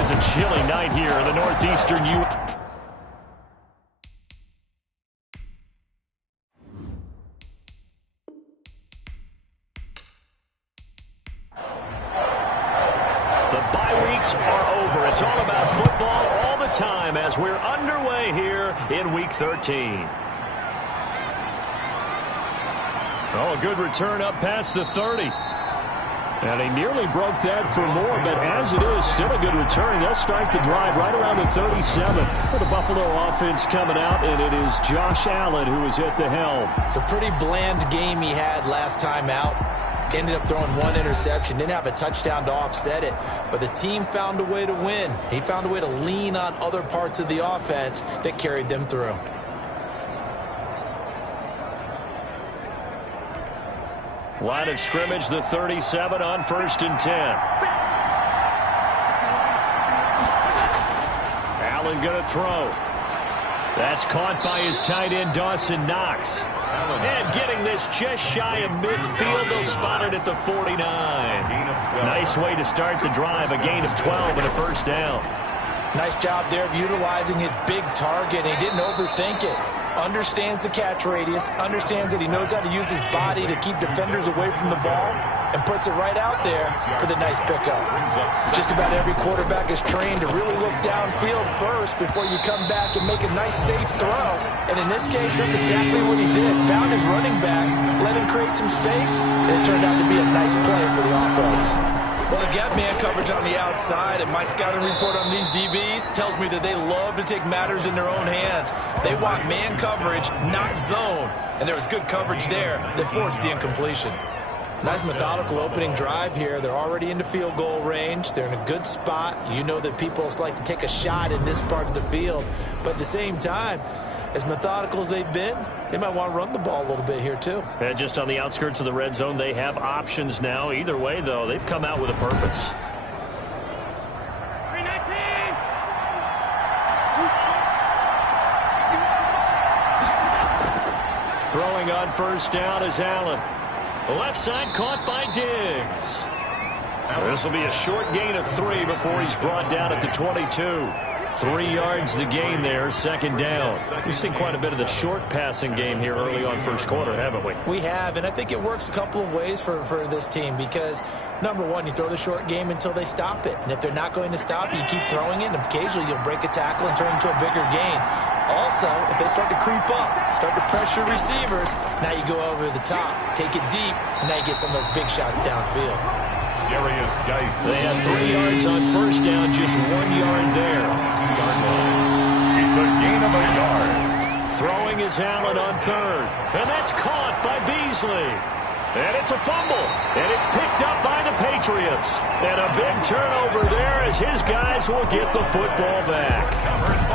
is a chilly night here in the northeastern U.S. The bye weeks are over. It's all about football all the time as we're underway here in Week 13. Oh, a good return up past the 30. And he nearly broke that for more, but as it is, still a good return. They'll start the drive right around the 37 for the Buffalo offense coming out, and it is Josh Allen who is at the helm. It's a pretty bland game he had last time out. Ended up throwing one interception, didn't have a touchdown to offset it, but the team found a way to win. He found a way to lean on other parts of the offense that carried them through. Line of scrimmage, the 37 on 1st and 10. Allen going to throw. That's caught by his tight end, Dawson Knox. And getting this just shy of midfield, they'll spot it at the 49. Nice way to start the drive, a gain of 12 and a first down. Nice job there of utilizing his big target. He didn't overthink it. Understands the catch radius, understands that he knows how to use his body to keep defenders away from the ball, and puts it right out there for the nice pickup. Just about every quarterback is trained to really look downfield first before you come back and make a nice, safe throw. And in this case, that's exactly what he did. Found his running back, let him create some space, and it turned out to be a nice play for the offense. Well, they've got man coverage on the outside, and my scouting report on these DBs tells me that they love to take matters in their own hands. They want man coverage, not zone, and there was good coverage there that forced the incompletion. Nice methodical opening drive here. They're already into field goal range. They're in a good spot. You know that people like to take a shot in this part of the field, but at the same time, as methodical as they've been, they might want to run the ball a little bit here too. And just on the outskirts of the red zone, they have options now. Either way, though, they've come out with a purpose. 319. Throwing on first down is Allen. Left side caught by Diggs. This will be a short gain of 3 before he's brought down at the 22. 3 yards the gain there, second down. We've seen quite a bit of the short passing game here early on first quarter, haven't we? We have, and I think it works a couple of ways for this team because, number one, you throw the short game until they stop it. And if they're not going to stop, you keep throwing it, and occasionally you'll break a tackle and turn into a bigger gain. Also, if they start to creep up, start to pressure receivers, now you go over the top, take it deep, and now you get some of those big shots downfield. They had 3 yards on first down, just 1 yard there. It's a gain of a yard. Throwing is Allen on third, and that's caught by Beasley. And it's a fumble, and it's picked up by the Patriots. And a big turnover there as his guys will get the football back.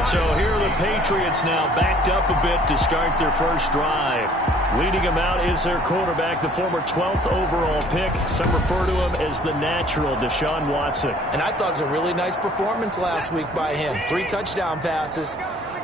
So here are the Patriots now backed up a bit to start their first drive. Leading him out is their quarterback, the former 12th overall pick. Some refer to him as the natural, Deshaun Watson. And I thought it was a really nice performance last week by him. 3 touchdown passes.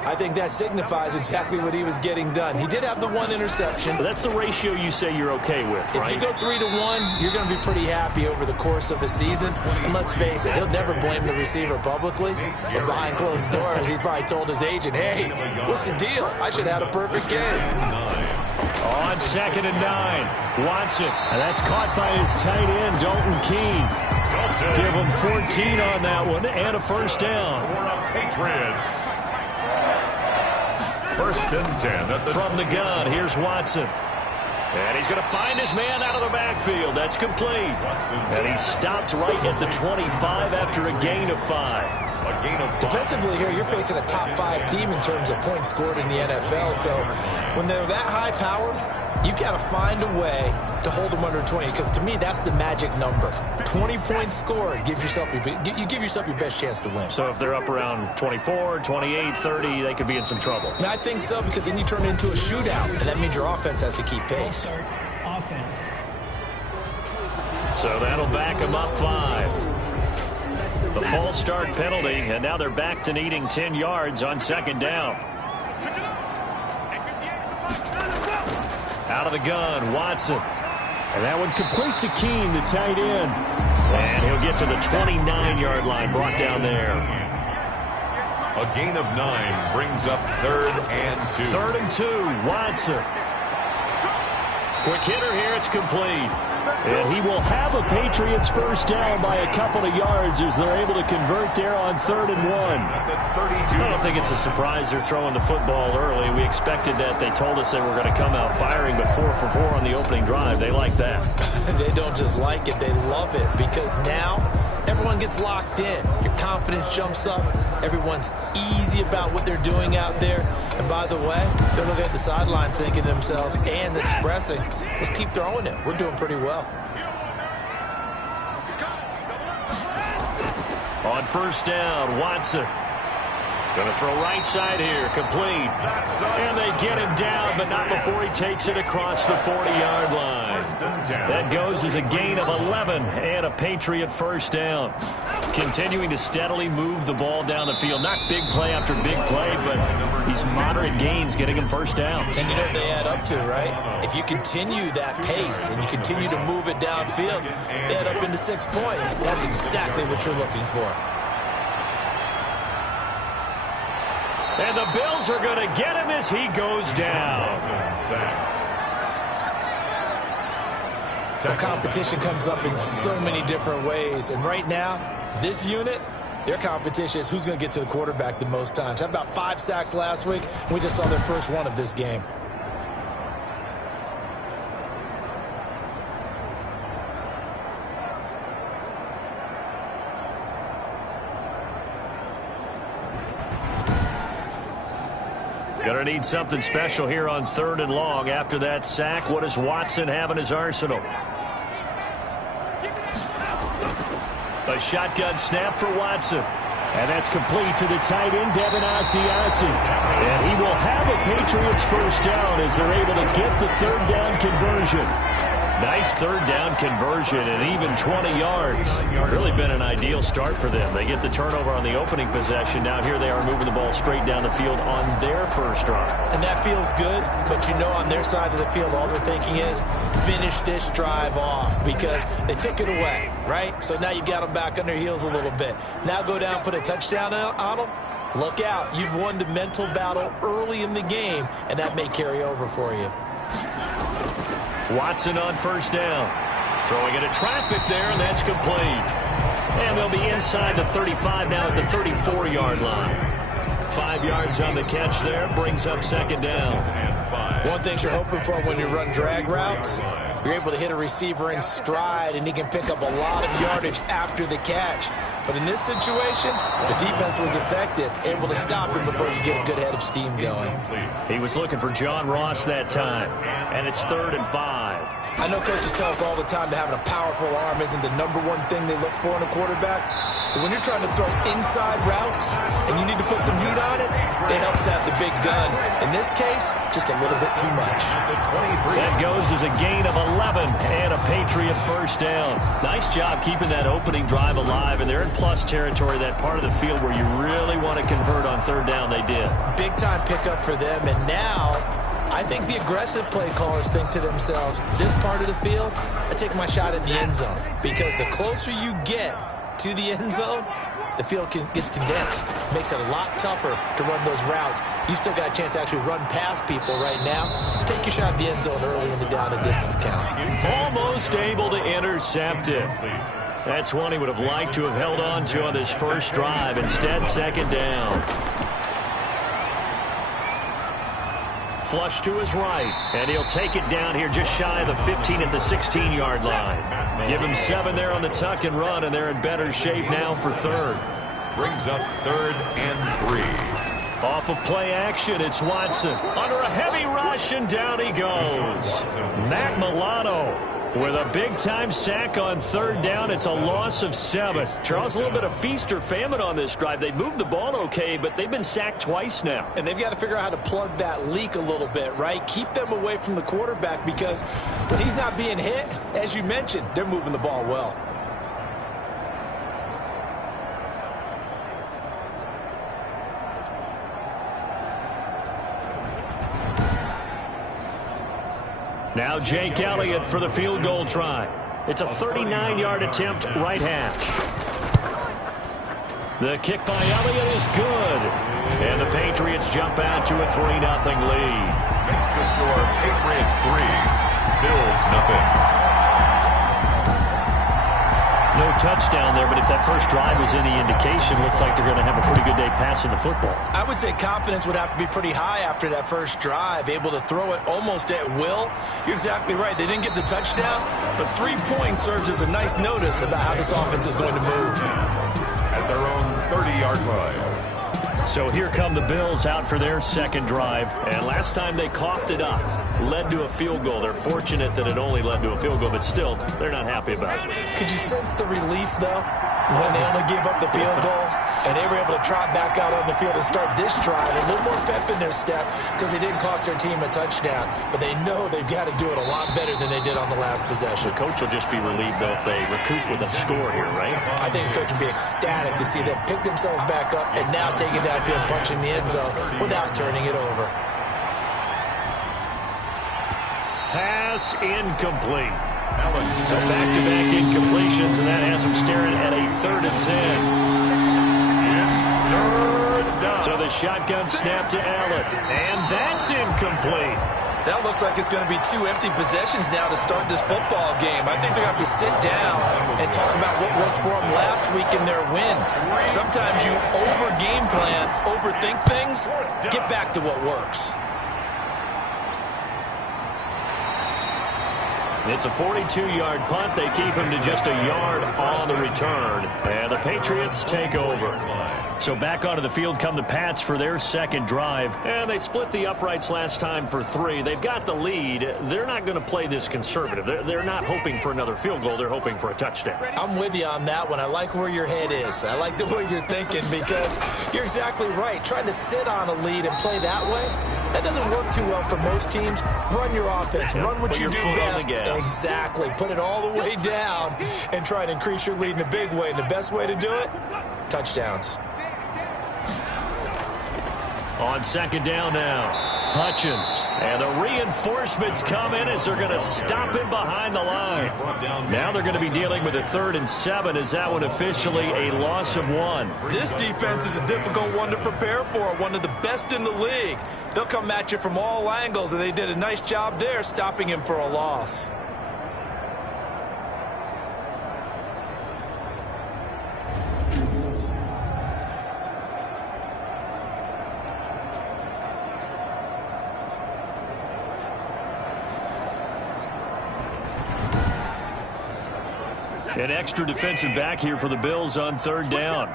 I think that signifies exactly what he was getting done. He did have the 1 interception. But that's the ratio you say you're okay with, right? If you go 3-1, you're going to be pretty happy over the course of a season. And let's face it, he'll never blame the receiver publicly. But behind closed doors, he's probably told his agent, hey, what's the deal? I should have had a perfect game. On 2nd and 9, Watson. And that's caught by his tight end, Dalton Keene. Give him 14 on that one and a first down. Patriots. 1st and 10. From the gun, here's Watson. And he's going to find his man out of the backfield. That's complete. And he stopped right at the 25 after a gain of 5. Defensively here, you're facing a top 5 team in terms of points scored in the NFL. So when they're that high-powered, you got to find a way to hold them under 20. Because to me, that's the magic number. 20 points scored, you give yourself your best chance to win. So if they're up around 24, 28, 30, they could be in some trouble. I think so, because then you turn it into a shootout, and that means your offense has to keep pace. Offense. So that'll back them up 5. The false start penalty, and now they're back to needing 10 yards on 2nd down. Out of the gun, Watson. And that one complete to Keene, the tight end. And he'll get to the 29-yard line, brought down there. A gain of 9 brings up 3rd and 2. 3rd and 2, Watson. Quick hitter here, it's complete. And he will have a Patriots first down by a couple of yards as they're able to convert there on 3rd and 1. I don't think it's a surprise they're throwing the football early. We expected that. They told us they were going to come out firing, but 4 for 4 on the opening drive. They like that. They don't just like it, they love it, because now everyone gets locked in. Your confidence jumps up. Everyone's easy about what they're doing out there. And by the way, they're looking at the sideline thinking to themselves and expressing, let's keep throwing it. We're doing pretty well. On first down, Watson. Going to throw right side here, complete. And they get him down, but not before he takes it across the 40-yard line. That goes as a gain of 11 and a Patriot first down. Continuing to steadily move the ball down the field. Not big play after big play, but these moderate gains getting him first downs. And you know what they add up to, right? If you continue that pace and you continue to move it downfield, they add up into 6 points. That's exactly what you're looking for. And the Bills are going to get him as he goes down. Well, competition comes up in so many different ways. And right now, this unit, their competition is who's going to get to the quarterback the most times. Had about 5 sacks last week. We just saw their first one of this game. Going to need something special here on 3rd and long. After that sack, what does Watson have in his arsenal? A shotgun snap for Watson. And that's complete to the tight end, Devin Asiasi. And he will have a Patriots first down as they're able to get the 3rd down conversion. Nice 3rd down conversion and even 20 yards. Really been an ideal start for them. They get the turnover on the opening possession. Now here they are moving the ball straight down the field on their first drive. And that feels good, but you know on their side of the field all they're thinking is finish this drive off because they took it away, right? So now you've got them back on their heels a little bit. Now go down, put a touchdown on them. Look out. You've won the mental battle early in the game, and that may carry over for you. Watson on first down. Throwing into traffic there, and that's complete. And they'll be inside the 35 now at the 34-yard line. 5 yards on the catch there, brings up 2nd down. One thing you're hoping for when you run drag routes, you're able to hit a receiver in stride, and he can pick up a lot of yardage after the catch. But in this situation, the defense was effective, able to stop him before you get a good head of steam going. He was looking for John Ross that time, and it's 3rd and 5. I know coaches tell us all the time that having a powerful arm isn't the #1 thing they look for in a quarterback. But when you're trying to throw inside routes and you need to put some heat on it, it helps have the big gun. In this case, just a little bit too much. That goes as a gain of 11 and a Patriot first down. Nice job keeping that opening drive alive, and they're in plus territory, that part of the field where you really want to convert on 3rd down. They did. Big-time pickup for them, and now I think the aggressive play callers think to themselves, this part of the field, I take my shot at the end zone, because the closer you get to the end zone, the field gets condensed. Makes it a lot tougher to run those routes. You still got a chance to actually run past people right now. Take your shot at the end zone early in the down and distance count. Almost able to intercept it. That's one he would have liked to have held on to on his first drive. Instead, 2nd down. Flush to his right, and he'll take it down here just shy of the 15 at the 16-yard line. Give him 7 there on the tuck and run, and they're in better shape now for 3rd. Brings up 3rd and 3. Off of play action, it's Watson. Under a heavy rush, and down he goes. Matt Milano with a big-time sack on 3rd down. It's a loss of 7. Charles, a little bit of feast or famine on this drive. They moved the ball okay, but they've been sacked twice now. And they've got to figure out how to plug that leak a little bit, right? Keep them away from the quarterback, because when he's not being hit, as you mentioned, they're moving the ball well. Now Jake Elliott for the field goal try. It's a 39-yard attempt, right hash. The kick by Elliott is good. And the Patriots jump out to a 3-0 lead. Makes the score Patriots 3, Bills 0. No touchdown there, but if that first drive was any indication, looks like they're going to have a pretty good day passing the football. I would say confidence would have to be pretty high after that first drive, able to throw it almost at will. You're exactly right. They didn't get the touchdown, but 3 points serves as a nice notice about how this offense is going to move. At their own 30-yard line. So here come the Bills out for their second drive. And last time they coughed it up, led to a field goal. They're fortunate that it only led to a field goal, but still, they're not happy about it. Could you sense the relief, though, when they only gave up the field goal? And they were able to trot back out on the field and start this drive. A little more pep in their step because they didn't cost their team a touchdown. But they know they've got to do it a lot better than they did on the last possession. The coach will just be relieved, though, if they recoup with a score here, right? I think the coach would be ecstatic to see them pick themselves back up and now take it downfield, punching the end zone without turning it over. Pass incomplete. So back-to-back incompletions, and that has them staring at a 3rd and 10. So the shotgun snap to Allen, and that's incomplete. That looks like it's going to be 2 empty possessions now to start this football game. I think they're going to have to sit down and talk about what worked for them last week in their win. Sometimes you over-game plan, overthink things, get back to what works. It's a 42-yard punt. They keep him to just a yard on the return. And the Patriots take over. So back onto the field come the Pats for their second drive. And they split the uprights last time for 3. They've got the lead. They're not going to play this conservative. They're not hoping for another field goal. They're hoping for a touchdown. I'm with you on that one. I like where your head is. I like the way you're thinking because you're exactly right. Trying to sit on a lead and play that way, that doesn't work too well for most teams. Run your offense. Run what you do best. Exactly. Put it all the way down and try to increase your lead in a big way. And the best way to do it, touchdowns. On second down now, Hutchins. And the reinforcements come in as they're going to stop him behind the line. Now they're going to be dealing with a 3rd and 7. Is that one officially a loss of 1? This defense is a difficult one to prepare for, one of the best in the league. They'll come at you from all angles, and they did a nice job there stopping him for a loss. An extra defensive back here for the Bills on 3rd down.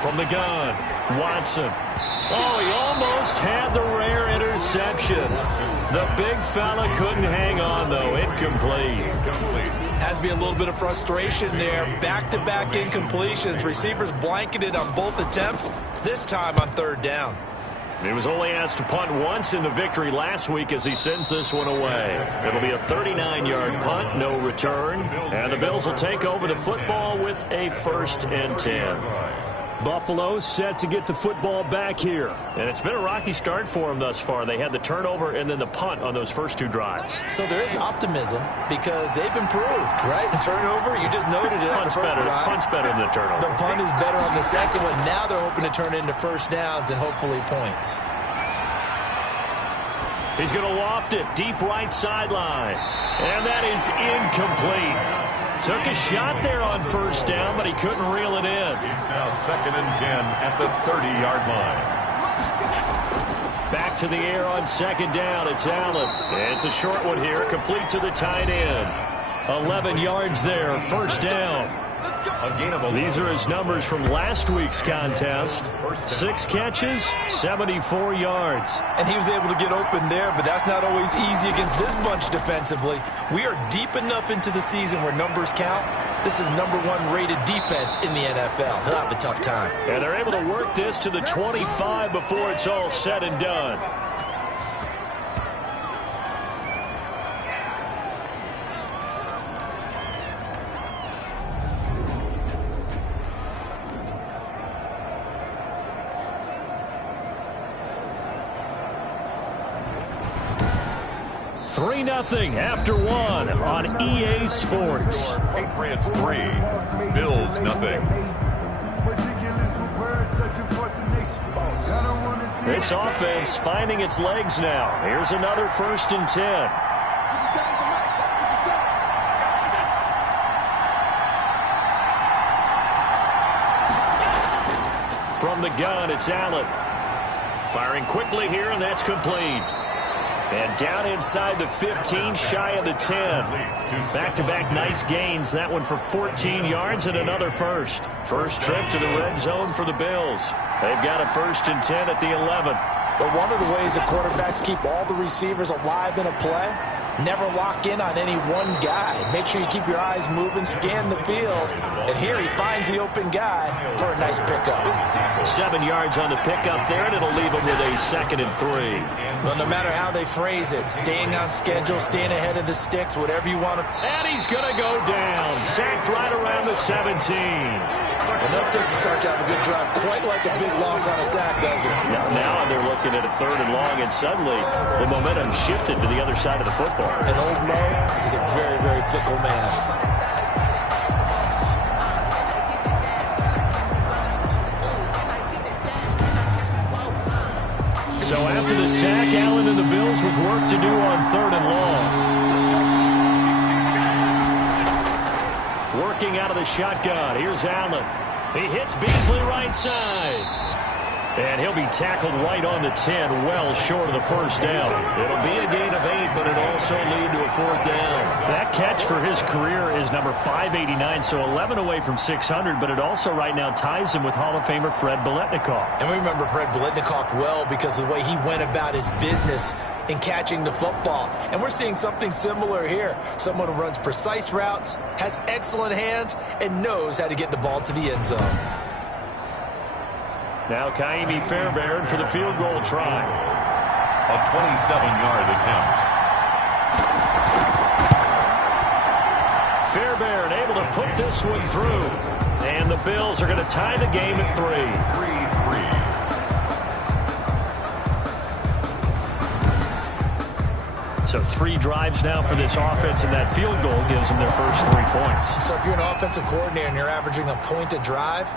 From the gun, Watson. Oh, he almost had the rare interception. The big fella couldn't hang on, though. Incomplete. Has to be a little bit of frustration there. Back-to-back incompletions. Receivers blanketed on both attempts, this time on 3rd down. He was only asked to punt once in the victory last week as he sends this one away. It'll be a 39-yard punt, no return. And the Bills will take over the football with a 1st and 10. Buffalo set to get the football back here. And it's been a rocky start for them thus far. They had the turnover and then the punt on those first 2 drives. So there is optimism because they've improved, right? Turnover, you just noted it. Punt's better than the turnover. The punt is better on the second one. Now they're hoping to turn it into 1st downs and hopefully points. He's going to loft it deep right sideline. And that is incomplete. Took a shot there on 1st down, but he couldn't reel it in. It's now 2nd and 10 at the 30-yard line. Back to the air on 2nd down. It's Allen. It's a short one here, complete to the tight end. 11 yards there, 1st down. A gain of 11. These are his numbers from last week's contest. 6 catches, 74 yards. And he was able to get open there, but that's not always easy against this bunch defensively. We are deep enough into the season where numbers count. This is #1 rated defense in the NFL. He'll have a tough time. And they're able to work this to the 25 before it's all said and done. 3-0 after one on EA Sports. Patriots 3, Bills nothing. This offense finding its legs now. Here's another 1st and 10. From the gun, it's Allen. Firing quickly here, and that's complete. And down inside the 15, shy of the 10. Back-to-back nice gains. That one for 14 yards and another first. First trip to the red zone for the Bills. They've got a 1st and 10 at the 11. But one of the ways that quarterbacks keep all the receivers alive in a play, never lock in on any one guy. Make sure you keep your eyes moving, scan the field. And here he finds the open guy for a nice pickup. 7 yards on the pickup there, and it'll leave him with a 2nd and 3. Well, no matter how they phrase it, staying on schedule, staying ahead of the sticks, whatever you want to. And he's going to go down. Sacked right around the 17. Enough to start to have a good drive, quite like a big loss on a sack, doesn't it? Now they're looking at a 3rd and long, and suddenly the momentum shifted to the other side of the football. And Old Mo is a very, very fickle man. So after the sack, Allen and the Bills with work to do on 3rd and long. Working out of the shotgun. Here's Allen. He hits Beasley right side. And he'll be tackled right on the 10, well short of the 1st down. It'll be a gain of 8, but it'll also lead to a 4th down. That catch for his career is number 589, so 11 away from 600, but it also right now ties him with Hall of Famer Fred Biletnikoff. And we remember Fred Biletnikoff well because of the way he went about his business in catching the football. And we're seeing something similar here. Someone who runs precise routes, has excellent hands, and knows how to get the ball to the end zone. Now Kaimi Fairbairn for the field goal try. A 27-yard attempt. Fairbairn able to put this one through. And the Bills are going to tie the game at 3. 3-3. So 3 drives now for this offense, and that field goal gives them their first 3 points. So if you're an offensive coordinator and you're averaging a point a drive,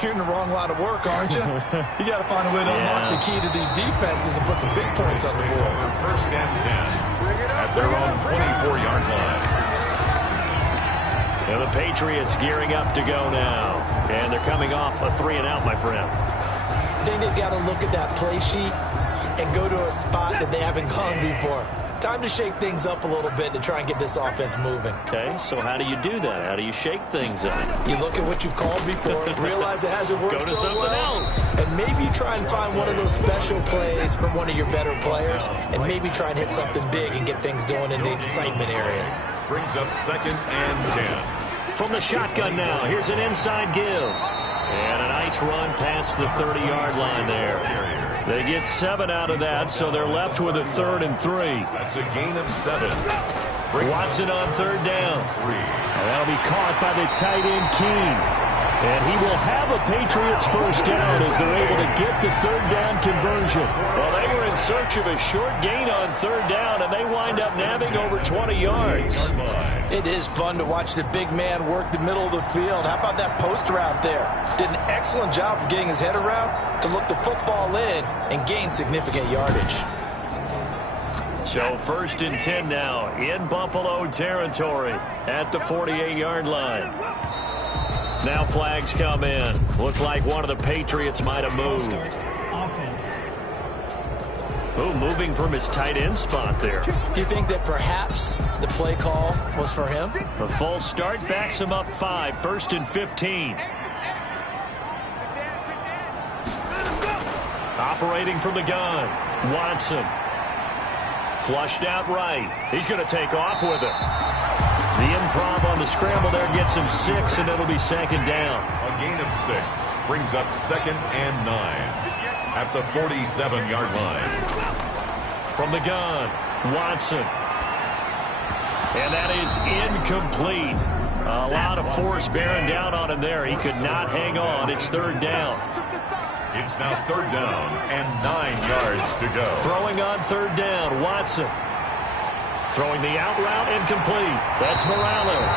you're in the wrong line of work, aren't you? You got to find a way to unlock the key to these defenses and put some big points on the board. 1st and 10 at their own 24-yard line. And the Patriots gearing up to go now. And they're coming off a 3-and-out, my friend. I think they've got to look at that play sheet and go to a spot that they haven't gone before. Time to shake things up a little bit to try and get this offense moving. Okay, so how do you do that? How do you shake things up? You look at what you've called before, realize it hasn't worked so well. Go to something else. And maybe you try and find one of those special plays from one of your better players, and maybe try and hit something big and get things going in the excitement area. Brings up 2nd and 10. From the shotgun now, here's an inside give. And a nice run past the 30-yard line there. They get 7 out of that, so they're left with a 3rd and 3. That's a gain of 7. Watson on 3rd down. And that'll be caught by the tight end, Keene. And he will have a Patriots first down as they're able to get the 3rd down conversion. Well, they were in search of a short gain on 3rd down, and they wind up nabbing over 20 yards. It is fun to watch the big man work the middle of the field. How about that post route there? Did an excellent job of getting his head around to look the football in and gain significant yardage. So 1st and 10 now in Buffalo territory at the 48-yard line. Now flags come in. Looked like one of the Patriots might have moved. Offense. Oh, moving from his tight end spot there. Do you think that perhaps the play call was for him? A false start backs him up 5. 1st and 15. Operating from the gun. Watson. Flushed out right. He's going to take off with it. The improv on the scramble there gets him 6, and it'll be 2nd down. A gain of 6 brings up 2nd and 9 at the 47-yard line. From the gun, Watson. And that is incomplete. A lot of force bearing down on him there. He could not hang on. It's 3rd down. It's now 3rd down and 9 yards to go. Throwing on 3rd down, Watson. Throwing the out route incomplete. That's Morales.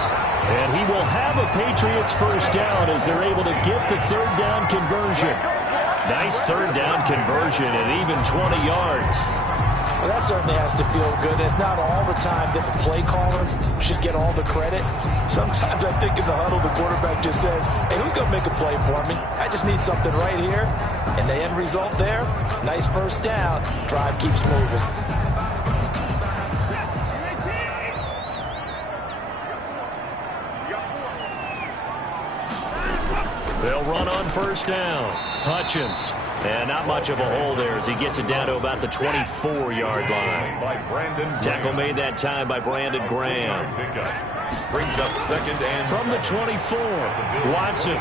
And he will have a Patriots first down as they're able to get the third down conversion. Nice third down conversion at even 20 yards. Well, that certainly has to feel good. It's not all the time that the play caller should get all the credit. Sometimes I think in the huddle, the quarterback just says, hey, who's going to make a play for me? I just need something right here. And the end result there, nice first down. Drive keeps moving. They'll run on first down. Hutchins. And not much of a hole there as he gets it down to about the 24-yard line. Tackle made that time by Brandon Graham. Brings up second and from the 24. Watson.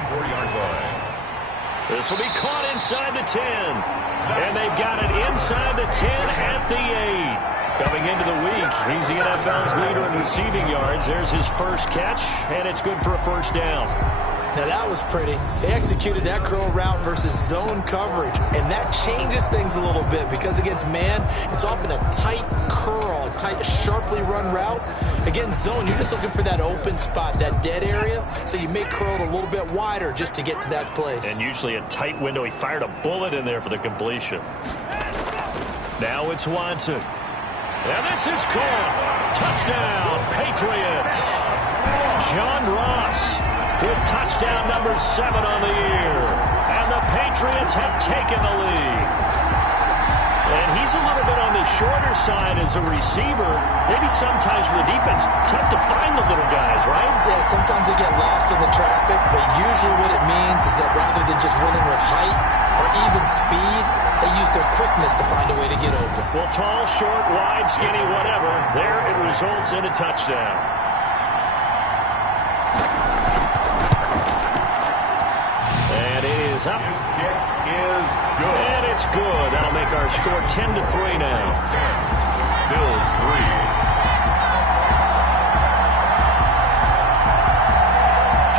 This will be caught inside the 10. And they've got it inside the 10 at the 8. Coming into the week, he's the NFL's leader in receiving yards. There's his first catch, and it's good for a first down. Now, that was pretty. They executed that curl route versus zone coverage, and that changes things a little bit because against man, it's often a tight curl, a tight, sharply run route. Against zone, you're just looking for that open spot, that dead area, so you may curl it a little bit wider just to get to that place. And usually a tight window. He fired a bullet in there for the completion. Now it's Watson. And this is caught. Touchdown, Patriots. John Ross with touchdown number 7 on the year. And the Patriots have taken the lead. And he's a little bit on the shorter side as a receiver. Maybe sometimes for the defense, tough to find the little guys, right? Yeah, sometimes they get lost in the traffic, but usually what it means is that rather than just winning with height or even speed, they use their quickness to find a way to get open. Well, tall, short, wide, skinny, whatever, there it results in a touchdown. Up. His kick is good. And it's good. That'll make our score 10-3 now. Bills 3.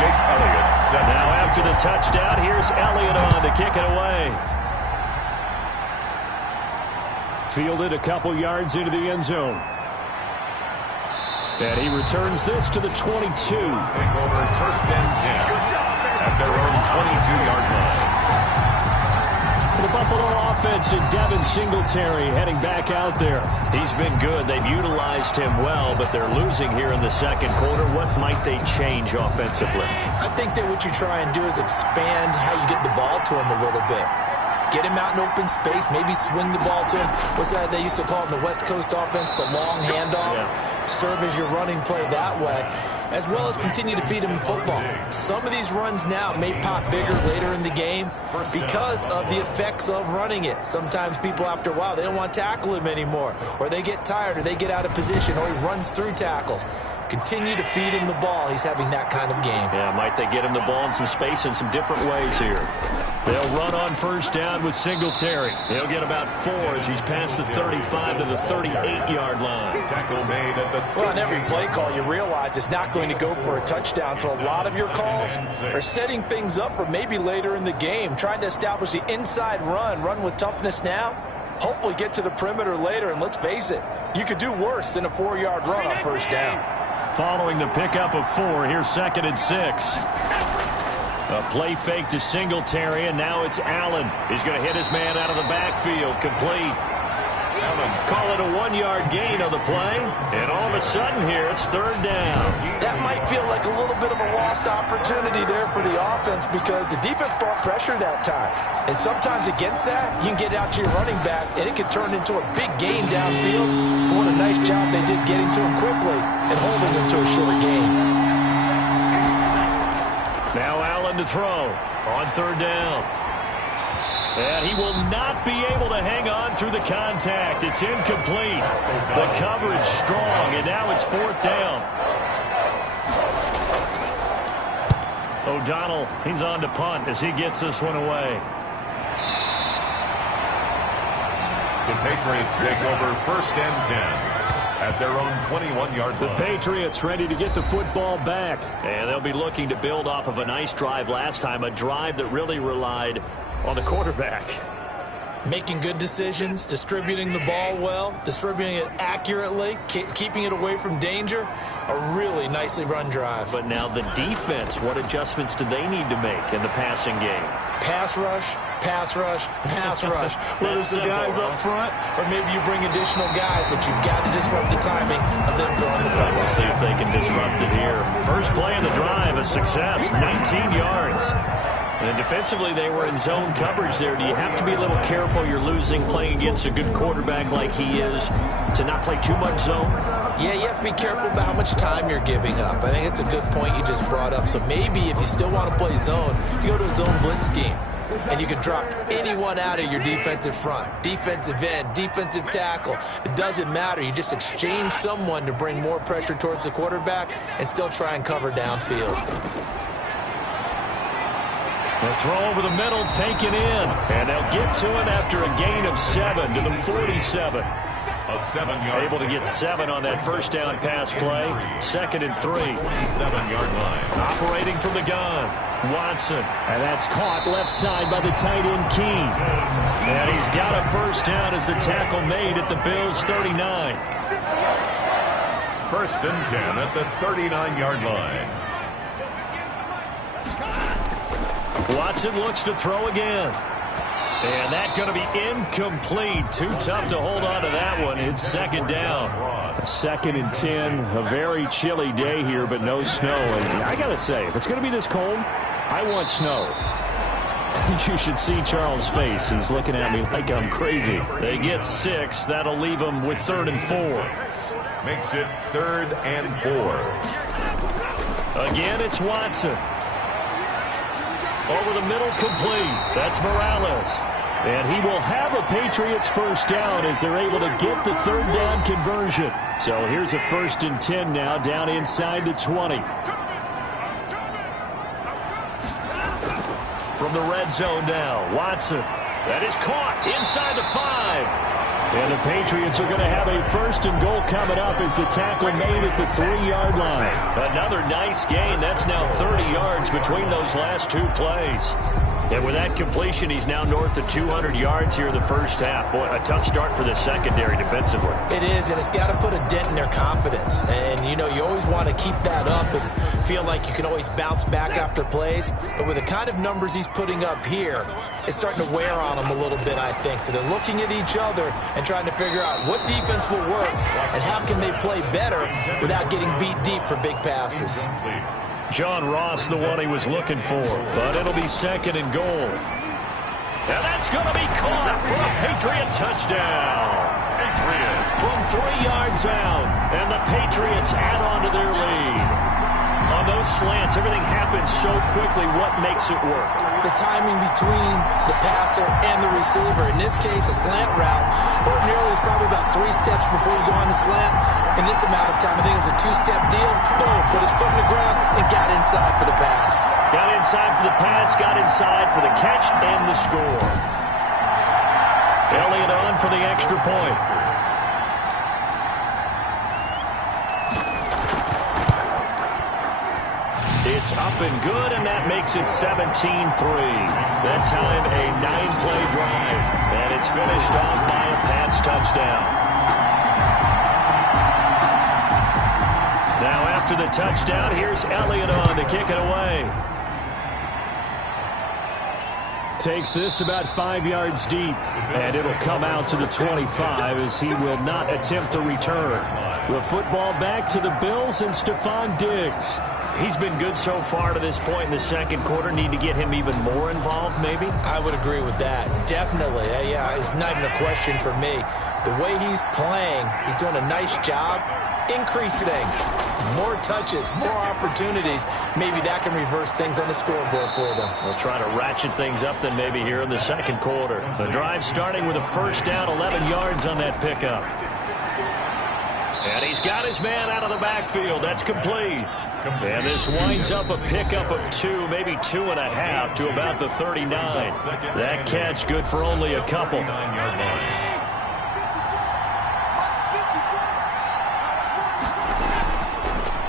Jake Elliott set. Now after the touchdown, here's Elliott on to kick it away. Fielded a couple yards into the end zone. And he returns this to the 22. Take over first and 10. At their own 22-yard line. The Buffalo offense and Devin Singletary heading back out there. He's been good. They've utilized him well, but they're losing here in the second quarter. What might they change offensively? I think that what you try and do is expand how you get the ball to him a little bit. Get him out in open space, maybe swing the ball to him. What's that they used to call it in the West Coast offense, the long handoff? Yeah. Serve as your running play that way, as well as continue to feed him in football. Some of these runs now may pop bigger later in the game because of the effects of running it. Sometimes people, after a while, they don't want to tackle him anymore, or they get tired, or they get out of position, or he runs through tackles. Continue to feed him the ball. He's having that kind of game. Yeah, might they get him the ball in some space in some different ways here. They'll run on first down with Singletary. He'll get about 4 as he's past the 35 to the 38-yard line. Tackle made at the well, on every play call, you realize it's not going to go for a touchdown. So a lot of your calls are setting things up for maybe later in the game, trying to establish the inside run with toughness now. Hopefully get to the perimeter later, and let's face it, you could do worse than a 4-yard run on first down. Following the pickup of 4, here's 2nd and 6. A play fake to Singletary, and now it's Allen. He's going to hit his man out of the backfield. Complete. Call it a 1-yard gain on the play. And all of a sudden here, it's 3rd down. That might feel like a little bit of a lost opportunity there for the offense because the defense brought pressure that time. And sometimes against that, you can get out to your running back, and it can turn into a big gain downfield. But what a nice job they did getting to him quickly and holding him to a short gain. Now Allen to throw on 3rd down. And he will not be able to hang on through the contact. It's incomplete. The coverage strong, and now it's 4th down. O'Donnell, he's on to punt as he gets this one away. The Patriots take over 1st and 10. At their own 21-yard line. The Patriots ready to get the football back. And they'll be looking to build off of a nice drive last time, a drive that really relied on the quarterback. Making good decisions, distributing the ball well, distributing it accurately, keeping it away from danger. A really nicely run drive. But now the defense, what adjustments do they need to make in the passing game? Pass rush, pass rush, pass rush. Whether it's the guys up front or maybe you bring additional guys, but you've got to disrupt the timing of them throwing the football. We'll see if they can disrupt it here. First play of the drive, a success, 19 yards. And defensively, they were in zone coverage there. Do you have to be a little careful? You're losing playing against a good quarterback like he is to not play too much zone? Yeah, you have to be careful about how much time you're giving up. I think it's a good point you just brought up. So maybe if you still want to play zone, you go to a zone blitz scheme. And you can drop anyone out of your defensive front. Defensive end, defensive tackle. It doesn't matter. You just exchange someone to bring more pressure towards the quarterback and still try and cover downfield. The throw over the middle, taken in. And they'll get to it after a gain of 7 to the 47. A 7-yard. Able to get 7 on that first down pass play. 2nd and 3. 7-yard line. Operating from the gun. Watson. And that's caught left side by the tight end Key. And he's got a first down as the tackle made at the Bills' 39. 1st and 10 at the 39-yard line. Watson looks to throw again. And that's going to be incomplete. Too tough to hold on to that one. It's 2nd down. 2nd and 10. A very chilly day here, but no snow. And I got to say, if it's going to be this cold, I want snow. You should see Charles' face. He's looking at me like I'm crazy. They get 6. That'll leave them with 3rd and 4. Makes it 3rd and 4. Again, it's Watson. Over the middle, complete. That's Morales. And he will have a Patriots first down as they're able to get the 3rd down conversion. So here's a 1st and 10 now, down inside the 20. From the red zone now, Watson. That is caught inside the 5. And the Patriots are going to have a 1st and goal coming up as the tackle made at the 3-yard line. Another nice gain. That's now 30 yards between those last 2 plays. And with that completion, he's now north of 200 yards here in the first half. Boy, a tough start for the secondary defensively. It is, and it's got to put a dent in their confidence. And, you know, you always want to keep that up and feel like you can always bounce back after plays. But with the kind of numbers he's putting up here, it's starting to wear on them a little bit, I think. So they're looking at each other and trying to figure out what defense will work and how can they play better without getting beat deep for big passes. John Ross, the one he was looking for, but it'll be 2nd and goal. And that's going to be caught for a Patriot touchdown. From 3 yards out, and the Patriots add on to their lead. On those slants, everything happens so quickly. What makes it work? The timing between the passer and the receiver. In this case, a slant route. Ordinarily, it's probably about 3 steps before you go on the slant. In this amount of time, I think it was a 2-step deal. Boom, put his foot in the ground and got inside for the pass. Got inside for the pass, got inside for the catch and the score. Elliott on for the extra point. It's up and good, and that makes it 17-3. That time a 9-play drive, and it's finished off by a Pats touchdown. Now after the touchdown, here's Elliott on to kick it away. Takes this about 5 yards deep, and it'll come out to the 25 as he will not attempt to return. The football back to the Bills and Stephon Diggs. He's been good so far to this point in the second quarter. Need to get him even more involved, maybe? I would agree with that. Definitely. Yeah, it's not even a question for me. The way he's playing, he's doing a nice job. Increase things. More touches, more opportunities. Maybe that can reverse things on the scoreboard for them. We'll try to ratchet things up then maybe here in the second quarter. The drive starting with a first down, 11 yards on that pickup. And he's got his man out of the backfield. That's complete. And this winds up a pickup of 2, maybe 2.5 to about the 39. That catch good for only a couple.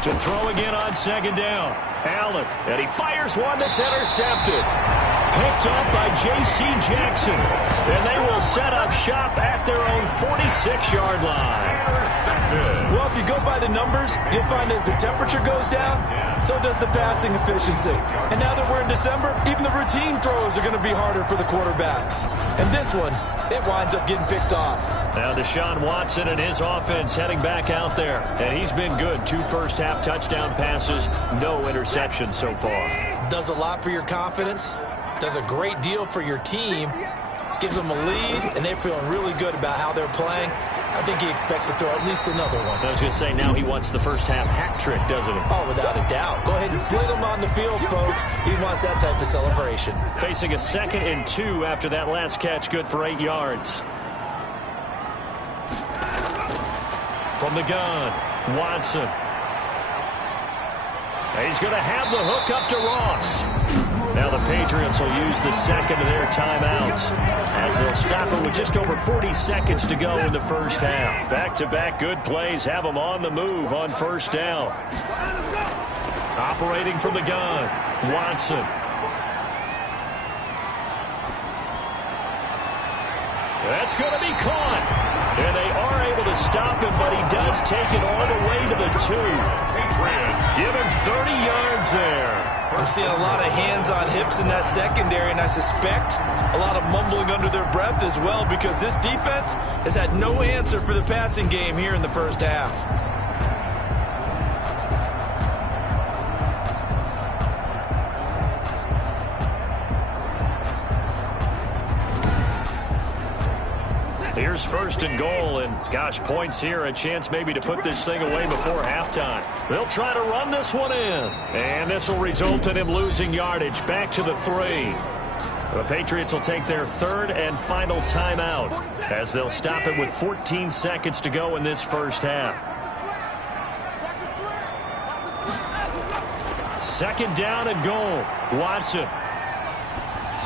To throw again on second down. Allen, and he fires one that's intercepted. picked up by J.C. Jackson. And they will set up shop at their own 46-yard line. Well, if you go by the numbers, you'll find as the temperature goes down, so does the passing efficiency. And now that we're in December, even the routine throws are going to be harder for the quarterbacks. And this one, it winds up getting picked off. Now Deshaun Watson and his offense heading back out there. And he's been good. 2 first-half touchdown passes, no interceptions so far. Does a lot for your confidence, does a great deal for your team, gives them a lead, and they're feeling really good about how they're playing. I think he expects to throw at least another one. I was going to say, now he wants the first-half hat trick, doesn't he? Oh, without a doubt. Go ahead and fling him on the field, folks. He wants that type of celebration. Facing a 2nd and 2 after that last catch, good for 8 yards. From the gun, Watson. He's going to have the hook up to Ross. Now the Patriots will use the second of their timeouts as they'll stop it with just over 40 seconds to go in the first half. Back-to-back good plays have them on the move on first down. Operating from the gun, Watson. That's going to be caught. And they are able to stop him, but he does take it all the way to the 2. Give him 30 yards there. I'm seeing a lot of hands on hips in that secondary, and I suspect a lot of mumbling under their breath as well, because this defense has had no answer for the passing game here in the first half. Here's 1st and goal, and gosh, points here, a chance maybe to put this thing away before halftime. They'll try to run this one in, and this will result in him losing yardage back to the 3. The Patriots will take their 3rd and final timeout as they'll stop it with 14 seconds to go in this first half. 2nd down and goal. Watson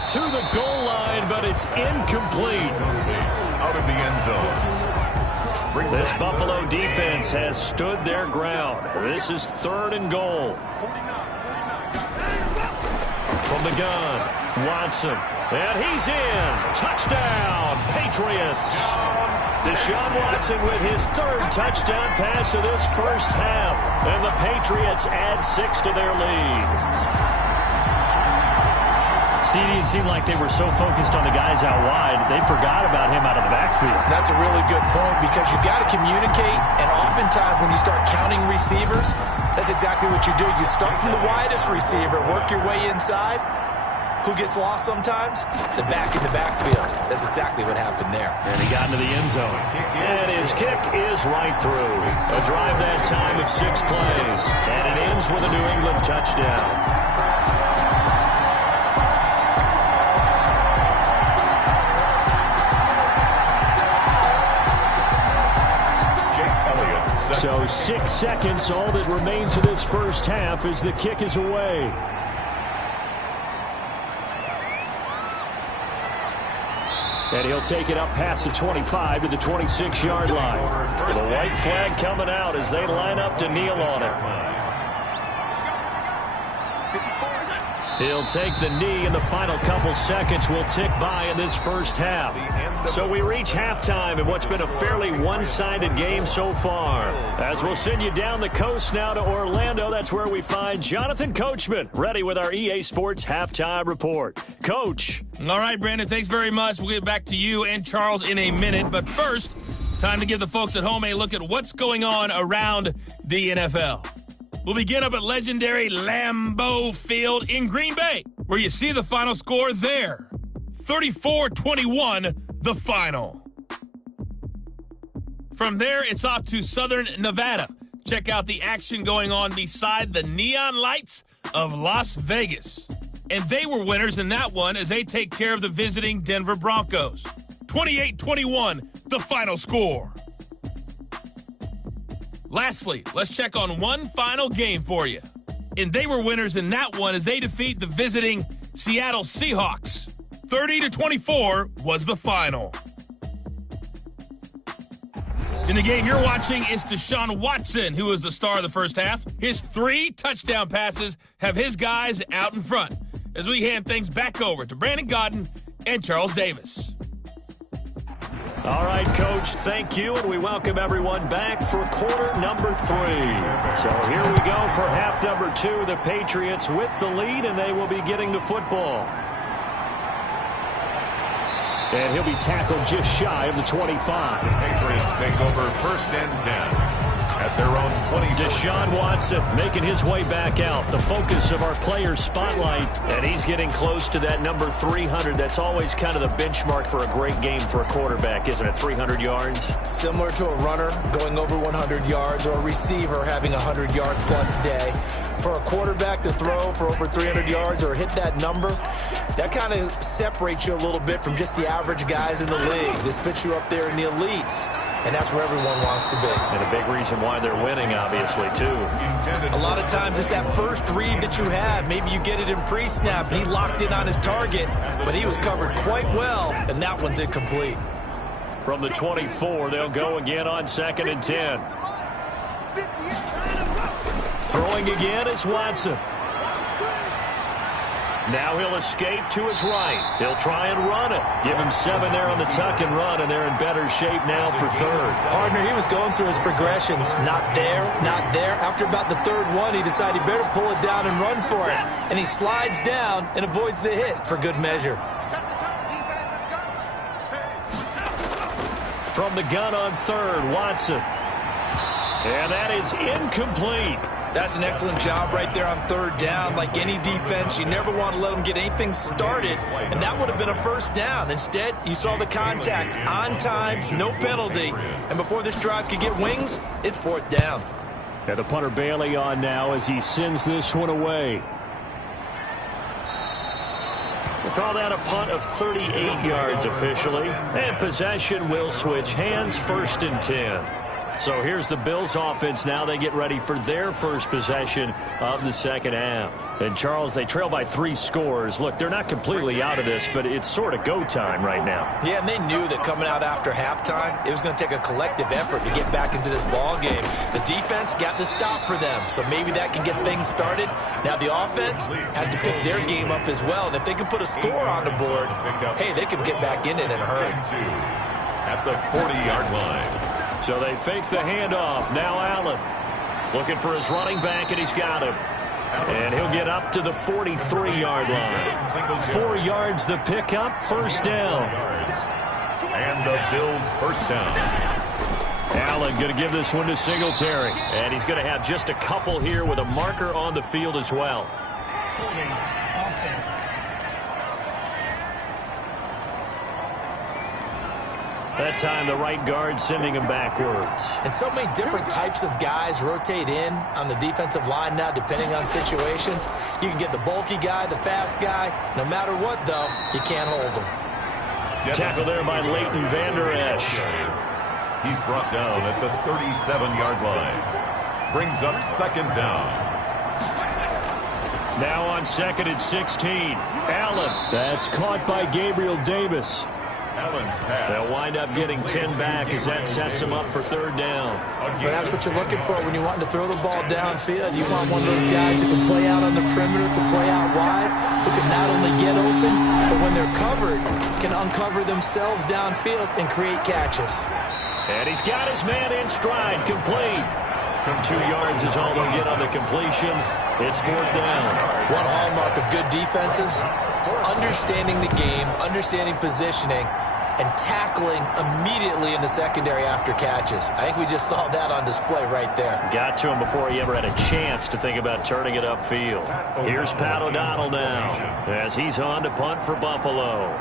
to the goal line, but it's incomplete. Out of the end zone. This Buffalo defense has stood their ground. This is 3rd and goal. From the gun, Watson. And he's in. Touchdown, Patriots. Deshaun Watson with his 3rd touchdown pass of this first half. And the Patriots add 6 to their lead. CD, it seemed like they were so focused on the guys out wide, they forgot about him out of the backfield. That's a really good point, because you got to communicate, and oftentimes when you start counting receivers, that's exactly what you do. You start from the widest receiver, work your way inside. Who gets lost sometimes? The back in the backfield. That's exactly what happened there. And he got into the end zone. And his kick is right through. A drive that time of 6 plays. And it ends with a New England touchdown. So 6 seconds, all that remains of this first half as the kick is away. And he'll take it up past the 25 to the 26-yard line. The white flag coming out as they line up to kneel on it. He'll take the knee, and the final couple seconds will tick by in this first half. So we reach halftime in what's been a fairly one-sided game so far. As we'll send you down the coast now to Orlando, that's where we find Jonathan Coachman, ready with our EA Sports Halftime Report. Coach. All right, Brandon, thanks very much. We'll get back to you and Charles in a minute. But first, time to give the folks at home a look at what's going on around the NFL. We'll begin up at legendary Lambeau Field in Green Bay, where you see the final score there. 34-21, the final. From there, it's off to Southern Nevada. Check out the action going on beside the neon lights of Las Vegas. And they were winners in that one as they take care of the visiting Denver Broncos. 28-21, the final score. Lastly, let's check on one final game for you. And they were winners in that one as they defeat the visiting Seattle Seahawks. 30-24 was the final. In the game you're watching is Deshaun Watson, who was the star of the first half. His 3 touchdown passes have his guys out in front as we hand things back over to Brandon Godden and Charles Davis. All right, Coach, thank you, and we welcome everyone back for quarter number 3. So here we go for half number 2. The Patriots with the lead, and they will be getting the football. And he'll be tackled just shy of the 25. The Patriots take over first and 10 at their own 20. Deshaun Watson making his way back out, the focus of our players' spotlight, and he's getting close to that number 300. That's always kind of the benchmark for a great game for a quarterback, isn't it? 300 yards. Similar to a runner going over 100 yards or a receiver having a 100-yard-plus day. For a quarterback to throw for over 300 yards or hit that number, that kind of separates you a little bit from just the average guys in the league. This puts you up there in the elites, and that's where everyone wants to be. And a big reason why they're winning, obviously, too. A lot of times it's that first read that you have. Maybe you get it in pre-snap, and he locked in on his target, but he was covered quite well, and that one's incomplete. From the 24, they'll go again on 2nd and 10. Throwing again is Watson. Now he'll escape to his right. He'll try and run it. Give him 7 there on the tuck and run, and they're in better shape now for 3rd. Partner, he was going through his progressions. Not there, not there. After about the 3rd one, he decided he better pull it down and run for it. And he slides down and avoids the hit for good measure. From the gun on 3rd, Watson. And that is incomplete. That's an excellent job right there on 3rd down. Like any defense, you never want to let them get anything started, and that would have been a 1st down. Instead, you saw the contact on time, no penalty, and before this drive could get wings, it's 4th down. And the punter Bailey on now as he sends this one away. We'll call that a punt of 38 yards officially, and possession will switch hands, 1st and 10. So here's the Bills offense now. They get ready for their first possession of the 2nd half. And, Charles, they trail by 3 scores. Look, they're not completely out of this, but it's sort of go time right now. Yeah, and they knew that coming out after halftime, it was going to take a collective effort to get back into this ball game. The defense got the stop for them, so maybe that can get things started. Now the offense has to pick their game up as well, and if they can put a score on the board, hey, they can get back in it in a hurry. At the 40-yard line. So they fake the handoff. Now Allen looking for his running back, and he's got him. And he'll get up to the 43-yard line. 4 yards the pickup, 1st down. And the Bills' 1st down. Allen going to give this one to Singletary. And he's going to have just a couple here with a marker on the field as well. Holding offense. That time the right guard sending him backwards. And so many different types of guys rotate in on the defensive line now depending on situations. You can get the bulky guy, the fast guy. No matter what, though, you can't hold them. Tackle there by Leighton Vander Esch. He's brought down at the 37-yard line. Brings up 2nd down. Now on 2nd and 16. Allen. That's caught by Gabriel Davis. Allen's pass. They'll wind up getting 10 back as that sets them up for 3rd down. But that's what you're looking for when you want to throw the ball downfield. You want one of those guys who can play out on the perimeter, can play out wide, who can not only get open, but when they're covered, can uncover themselves downfield and create catches. And he's got his man in stride, complete. 2 yards is all they'll get on the completion. It's 4th down. One hallmark of good defenses is understanding the game, understanding positioning, and tackling immediately in the secondary after catches. I think we just saw that on display right there. Got to him before he ever had a chance to think about turning it upfield. Here's Pat O'Donnell now as he's on to punt for Buffalo.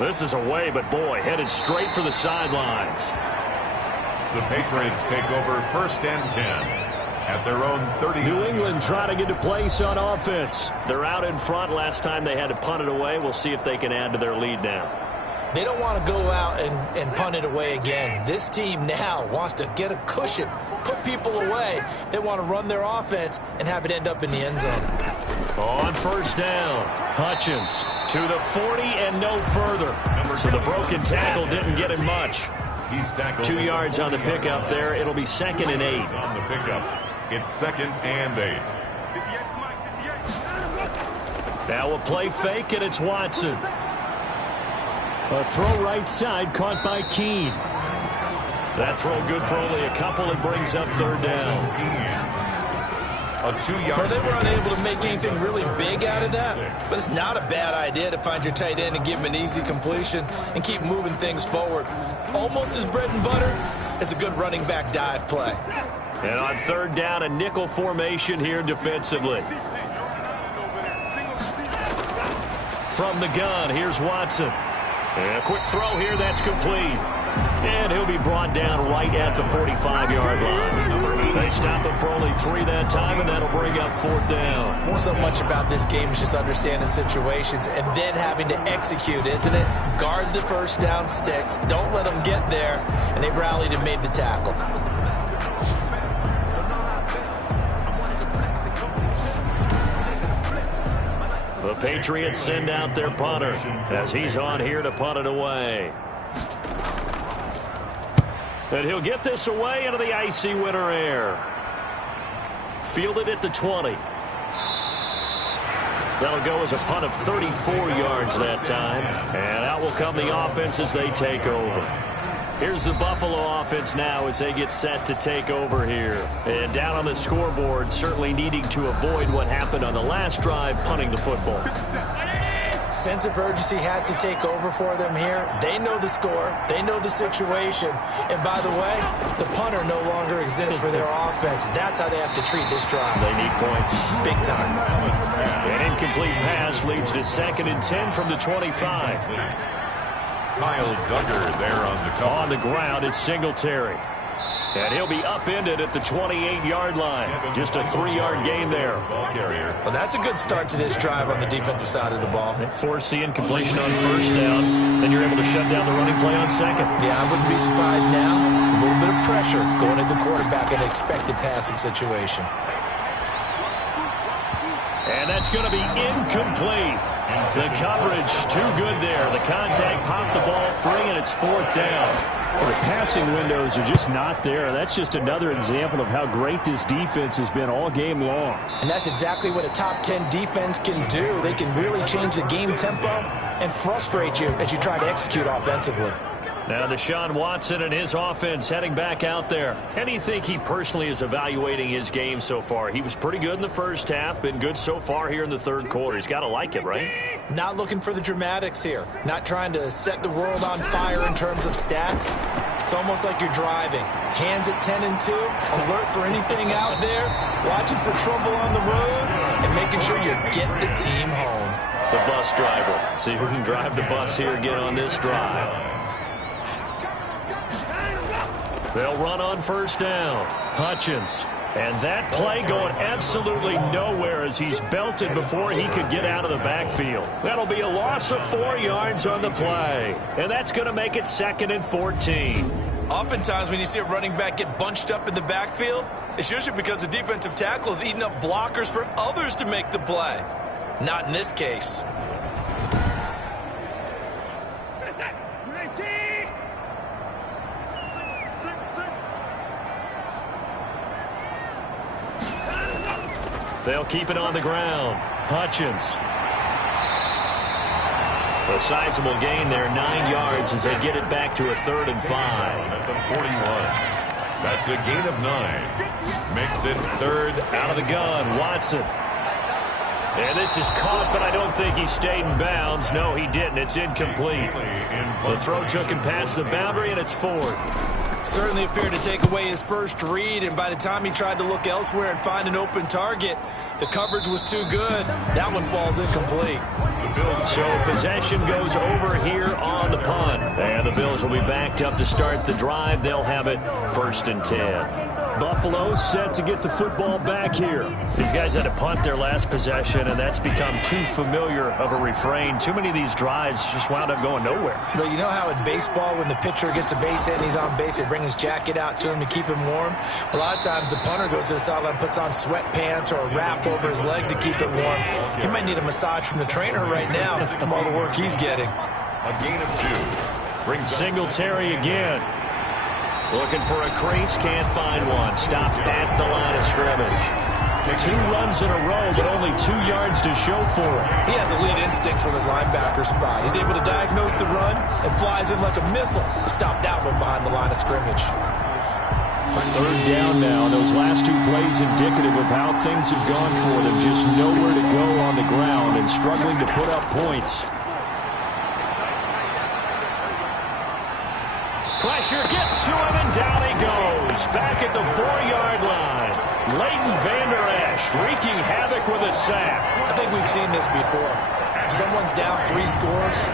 This is away, but boy, headed straight for the sidelines. The Patriots take over 1st and 10. At their own 30. New England trying to get to place on offense. They're out in front. Last time they had to punt it away. We'll see if they can add to their lead now. They don't want to go out and punt it away again. This team now wants to get a cushion, put people away. They want to run their offense and have it end up in the end zone. On 1st down, Hutchins to the 40 and no further. So the broken tackle didn't get him much. He's tackled 2 yards on the pickup there. It'll be 2nd and 8. On the pickup. It's 2nd and 8. Now a play fake, and it's Watson. A throw right side caught by Keene. That throw good for only a couple. It brings up third down. A 2-yard. Well, they were unable to make anything really big out of that, but it's not a bad idea to find your tight end and give him an easy completion and keep moving things forward. Almost as bread and butter as a good running back dive play. And on third down, a nickel formation here defensively. From the gun, here's Watson. And a quick throw here, that's complete. And he'll be brought down right at the 45-yard line. They stop him for only 3 that time, and that'll bring up fourth down. So much about this game is just understanding situations and then having to execute, isn't it? Guard the first down sticks. Don't let them get there. And they rallied and made the tackle. The Patriots send out their punter as he's on here to punt it away. And he'll get this away into the icy winter air. Fielded at the 20. That'll go as a punt of 34 yards that time. And out will come the offense as they take over. Here's the Buffalo offense now as they get set to take over here. And down on the scoreboard, certainly needing to avoid what happened on the last drive, punting the football. Sense of urgency has to take over for them here. They know the score. They know the situation. And by the way, the punter no longer exists for their offense. That's how they have to treat this drive. They need points. Big time. An incomplete pass leads to 2nd and 10 from the 25. Kyle Duggar there on the cover. On the ground, it's Singletary. And he'll be upended at the 28-yard line. Just a 3-yard gain there. Well, that's a good start to this drive on the defensive side of the ball. Force the incompletion on first down. Then you're able to shut down the running play on second. Yeah, I wouldn't be surprised now. A little bit of pressure going at the quarterback in an expected passing situation. And that's going to be incomplete. The coverage too good there. The contact popped the ball free, and it's fourth down. Well, the passing windows are just not there. That's just another example of how great this defense has been all game long. And that's exactly what a top 10 defense can do. They can really change the game tempo and frustrate you as you try to execute offensively. Now Deshaun Watson and his offense heading back out there. How do you think he personally is evaluating his game so far? He was pretty good in the first half, been good so far here in the third quarter. He's got to like it, right? Not looking for the dramatics here. Not trying to set the world on fire in terms of stats. It's almost like you're driving. Hands at 10 and 2, alert for anything out there, watching for trouble on the road, and making sure you get the team home. The bus driver. See who can drive the bus here again on this drive. They'll run on first down. Hutchins. And that play going absolutely nowhere as he's belted before he could get out of the backfield. That'll be a loss of 4 yards on the play. And that's going to make it 2nd and 14. Oftentimes when you see a running back get bunched up in the backfield, it's usually because the defensive tackle is eating up blockers for others to make the play. Not in this case. They'll keep it on the ground. Hutchins. A sizable gain there, 9 yards as they get it back to a 3rd and 5. At the 41. That's a gain of 9. Makes it 3rd. Out of the gun, Watson. And this is caught, but I don't think he stayed in bounds. No, he didn't. It's incomplete. The throw took him past the boundary, and it's 4th. Certainly appeared to take away his first read, and by the time he tried to look elsewhere and find an open target, the coverage was too good. That one falls incomplete. So possession goes over here on the punt. And the Bills will be backed up to start the drive. They'll have it 1st and 10. Buffalo set to get the football back here. These guys had to punt their last possession, and that's become too familiar of a refrain. Too many of these drives just wound up going nowhere. But you know how in baseball, when the pitcher gets a base hit and he's on base, they bring his jacket out to him to keep him warm? A lot of times the punter goes to the sideline, puts on sweatpants or a wrap over his leg to keep it warm. He might need a massage from the trainer right now from all the work he's getting. A gain of 2. Brings Singletary again. Looking for a crease, can't find one. Stopped at the line of scrimmage. 2 runs in a row, but only 2 yards to show for it. He has elite instincts from his linebacker spot. He's able to diagnose the run and flies in like a missile to stop that one behind the line of scrimmage. 3rd down now. Those last 2 plays indicative of how things have gone for them. Just nowhere to go on the ground and struggling to put up points. Pressure gets to him, and down he goes. Back at the 4-yard line. Leighton Vander Esch wreaking havoc with a sack. I think we've seen this before. If someone's down 3 scores,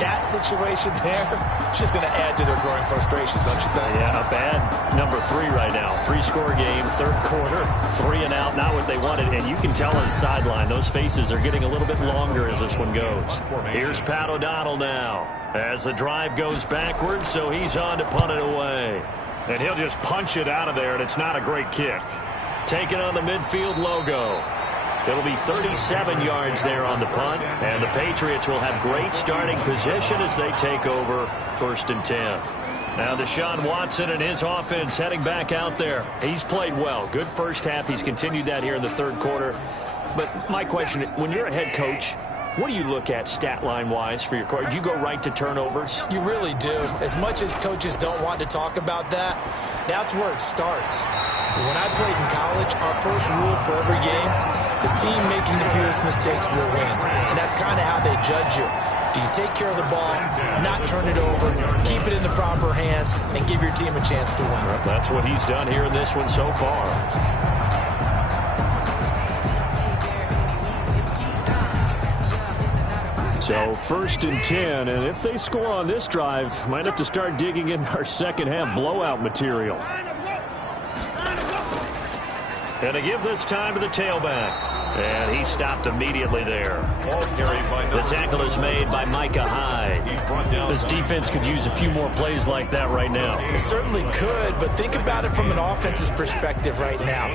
that situation there, it's just going to add to their growing frustrations, don't you think? Yeah, a bad number 3 right now. 3-score game, 3rd quarter, 3 and out, not what they wanted. And you can tell on the sideline, those faces are getting a little bit longer as this one goes. Here's Pat O'Donnell now as the drive goes backwards, so he's on to punt it away. And he'll just punch it out of there, and it's not a great kick. Taking on the midfield logo. It'll be 37 yards there on the punt, and the Patriots will have great starting position as they take over 1st and 10. Now Deshaun Watson and his offense heading back out there. He's played well. Good first half. He's continued that here in the 3rd quarter. But my question, when you're a head coach, what do you look at stat line-wise for your coach? Do you go right to turnovers? You really do. As much as coaches don't want to talk about that, that's where it starts. When I played in college, our first rule for every game, the team making the fewest mistakes will win. And that's kind of how they judge you. Do you take care of the ball, not turn it over, keep it in the proper hands, and give your team a chance to win? Well, that's what he's done here in this one so far. So 1st and 10, and if they score on this drive, might have to start digging in our second half blowout material. And to give this time to the tailback. And he stopped immediately there. The tackle is made by Micah Hyde. This defense could use a few more plays like that right now. It certainly could, but think about it from an offense's perspective right now.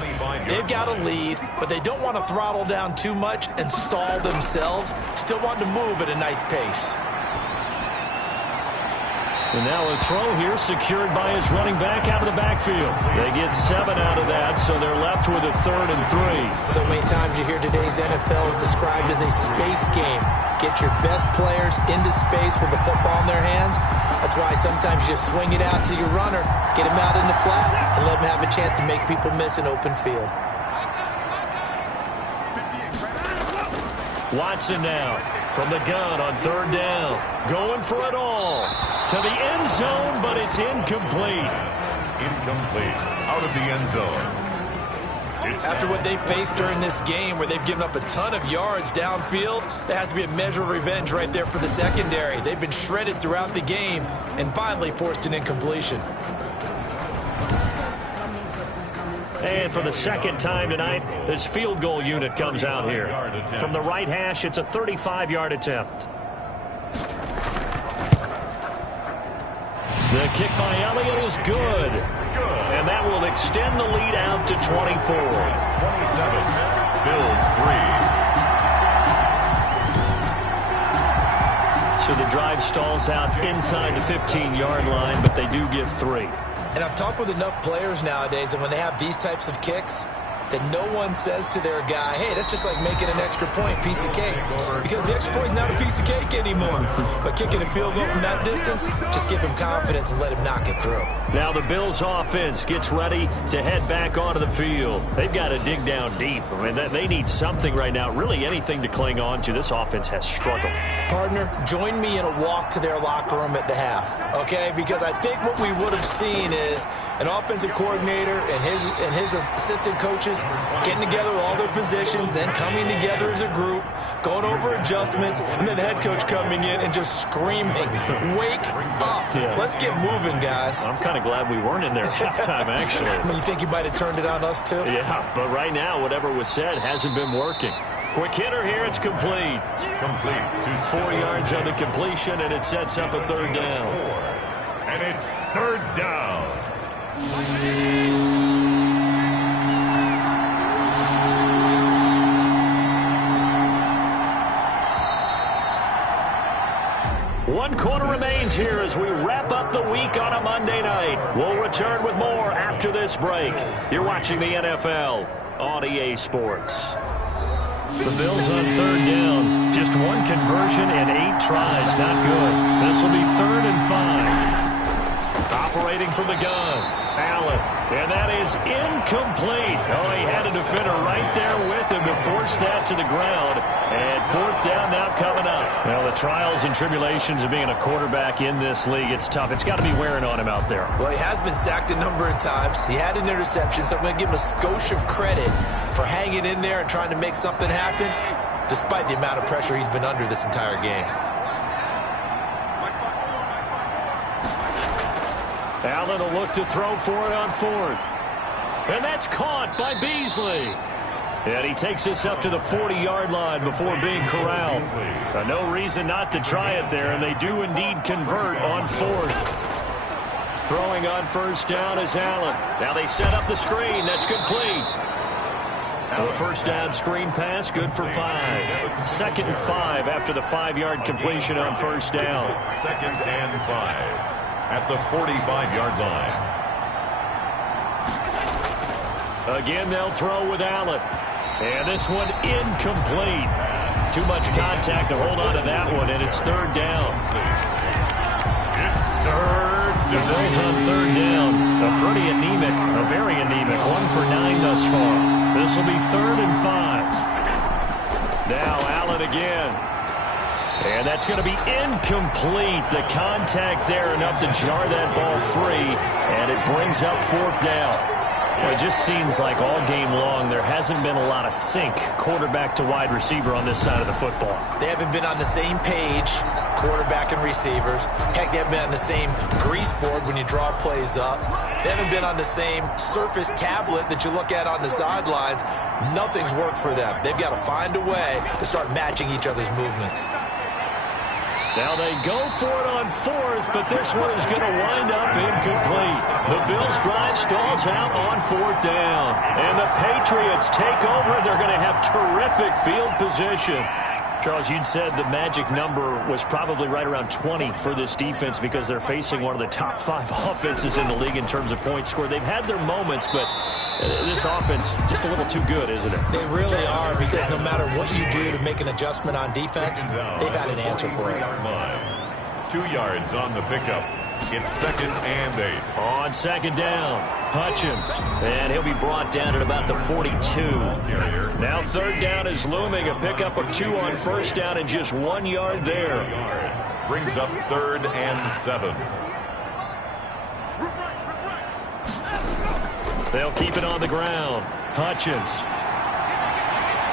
They've got a lead, but they don't want to throttle down too much and stall themselves. Still want to move at a nice pace. And now a throw here secured by his running back out of the backfield. They get 7 out of that, so they're left with a 3rd and 3. So many times you hear today's NFL described as a space game. Get your best players into space with the football in their hands. That's why sometimes you swing it out to your runner, get him out in the flat, and let him have a chance to make people miss an open field. Watson now from the gun on 3rd down. Going for it all. To the end zone, but it's incomplete. Incomplete. Out of the end zone. After what they faced during this game where they've given up a ton of yards downfield, there has to be a measure of revenge right there for the secondary. They've been shredded throughout the game and finally forced an incompletion. And for the 2nd time tonight, this field goal unit comes out here. From the right hash, it's a 35-yard attempt. The kick by Elliott is good. And that will extend the lead out to 24. 27. Bills 3. So the drive stalls out inside the 15-yard line, but they do get 3. And I've talked with enough players nowadays, and when they have these types of kicks, that no one says to their guy, hey, that's just like making an extra point, piece of cake. Because the extra point is not a piece of cake anymore. But kicking a field goal from that distance, just give him confidence and let him knock it through. Now the Bills offense gets ready to head back onto the field. They've got to dig down deep. I mean, they need something right now, really anything to cling on to. This offense has struggled. Partner, join me in a walk to their locker room at the half, okay? Because I think what we would have seen is an offensive coordinator and his assistant coaches getting together with all their positions, then coming together as a group, going over adjustments, and then the head coach coming in and just screaming, wake up. Yeah. Let's get moving, guys. I'm kind of glad we weren't in there at halftime, actually. I mean, you think he might have turned it on us, too? Yeah, but right now, whatever was said hasn't been working. Quick hitter here, it's complete. Complete. 4 yards on the completion, and it sets up a 3rd down. And it's 3rd down. One quarter remains here as we wrap up the week on a Monday night. We'll return with more after this break. You're watching the NFL on EA Sports. The Bills on third down. Just one conversion and 8 tries. Not good. This will be 3rd and 5. Operating from the gun. Allen. And that is incomplete. Oh, he had a defender right there with him to force that to the ground. And 4th down now coming up. Well, the trials and tribulations of being a quarterback in this league, it's tough. It's got to be wearing on him out there. Well, he has been sacked a number of times. He had an interception, so I'm going to give him a skosh of credit for hanging in there and trying to make something happen, despite the amount of pressure he's been under this entire game. Allen will look to throw for it on 4th. And that's caught by Beasley. And he takes us up to the 40-yard line before being corralled. No reason not to try it there, and they do indeed convert on 4th. Throwing on 1st down is Allen. Now they set up the screen. That's complete. A 1st down screen pass, good for 5. 2nd and 5 after the 5-yard completion on 1st down. 2nd and 5 at the 45-yard line. Again, they'll throw with Allen. And this one incomplete. Too much contact to hold on to that one, and it's 3rd down. It's 3rd. The Bills on 3rd down. A pretty anemic, a very anemic. 1 for 9 thus far. This will be 3rd and 5. Now Allen again. And that's going to be incomplete. The contact there enough to jar that ball free, and it brings up 4th down. Well, it just seems like all game long there hasn't been a lot of sync quarterback to wide receiver on this side of the football. They haven't been on the same page, quarterback and receivers. Heck, they haven't been on the same grease board when you draw plays up. They haven't been on the same surface tablet that you look at on the sidelines. Nothing's worked for them. They've got to find a way to start matching each other's movements. Now they go for it on 4th, but this one is going to wind up incomplete. The Bills drive stalls out on 4th down. And the Patriots take over. They're going to have terrific field position. Charles, you'd said the magic number was probably right around 20 for this defense because they're facing one of the top 5 offenses in the league in terms of points scored. They've had their moments, but this offense just a little too good, isn't it? They really are, because no matter what you do to make an adjustment on defense, they've had an answer for it. 2 yards on the pickup. It's 2nd and 8. On 2nd down, Hutchins. And he'll be brought down at about the 42. Now 3rd down is looming. A pickup of 2 on 1st down and just 1 yard there. Brings up 3rd and 7. They'll keep it on the ground. Hutchins.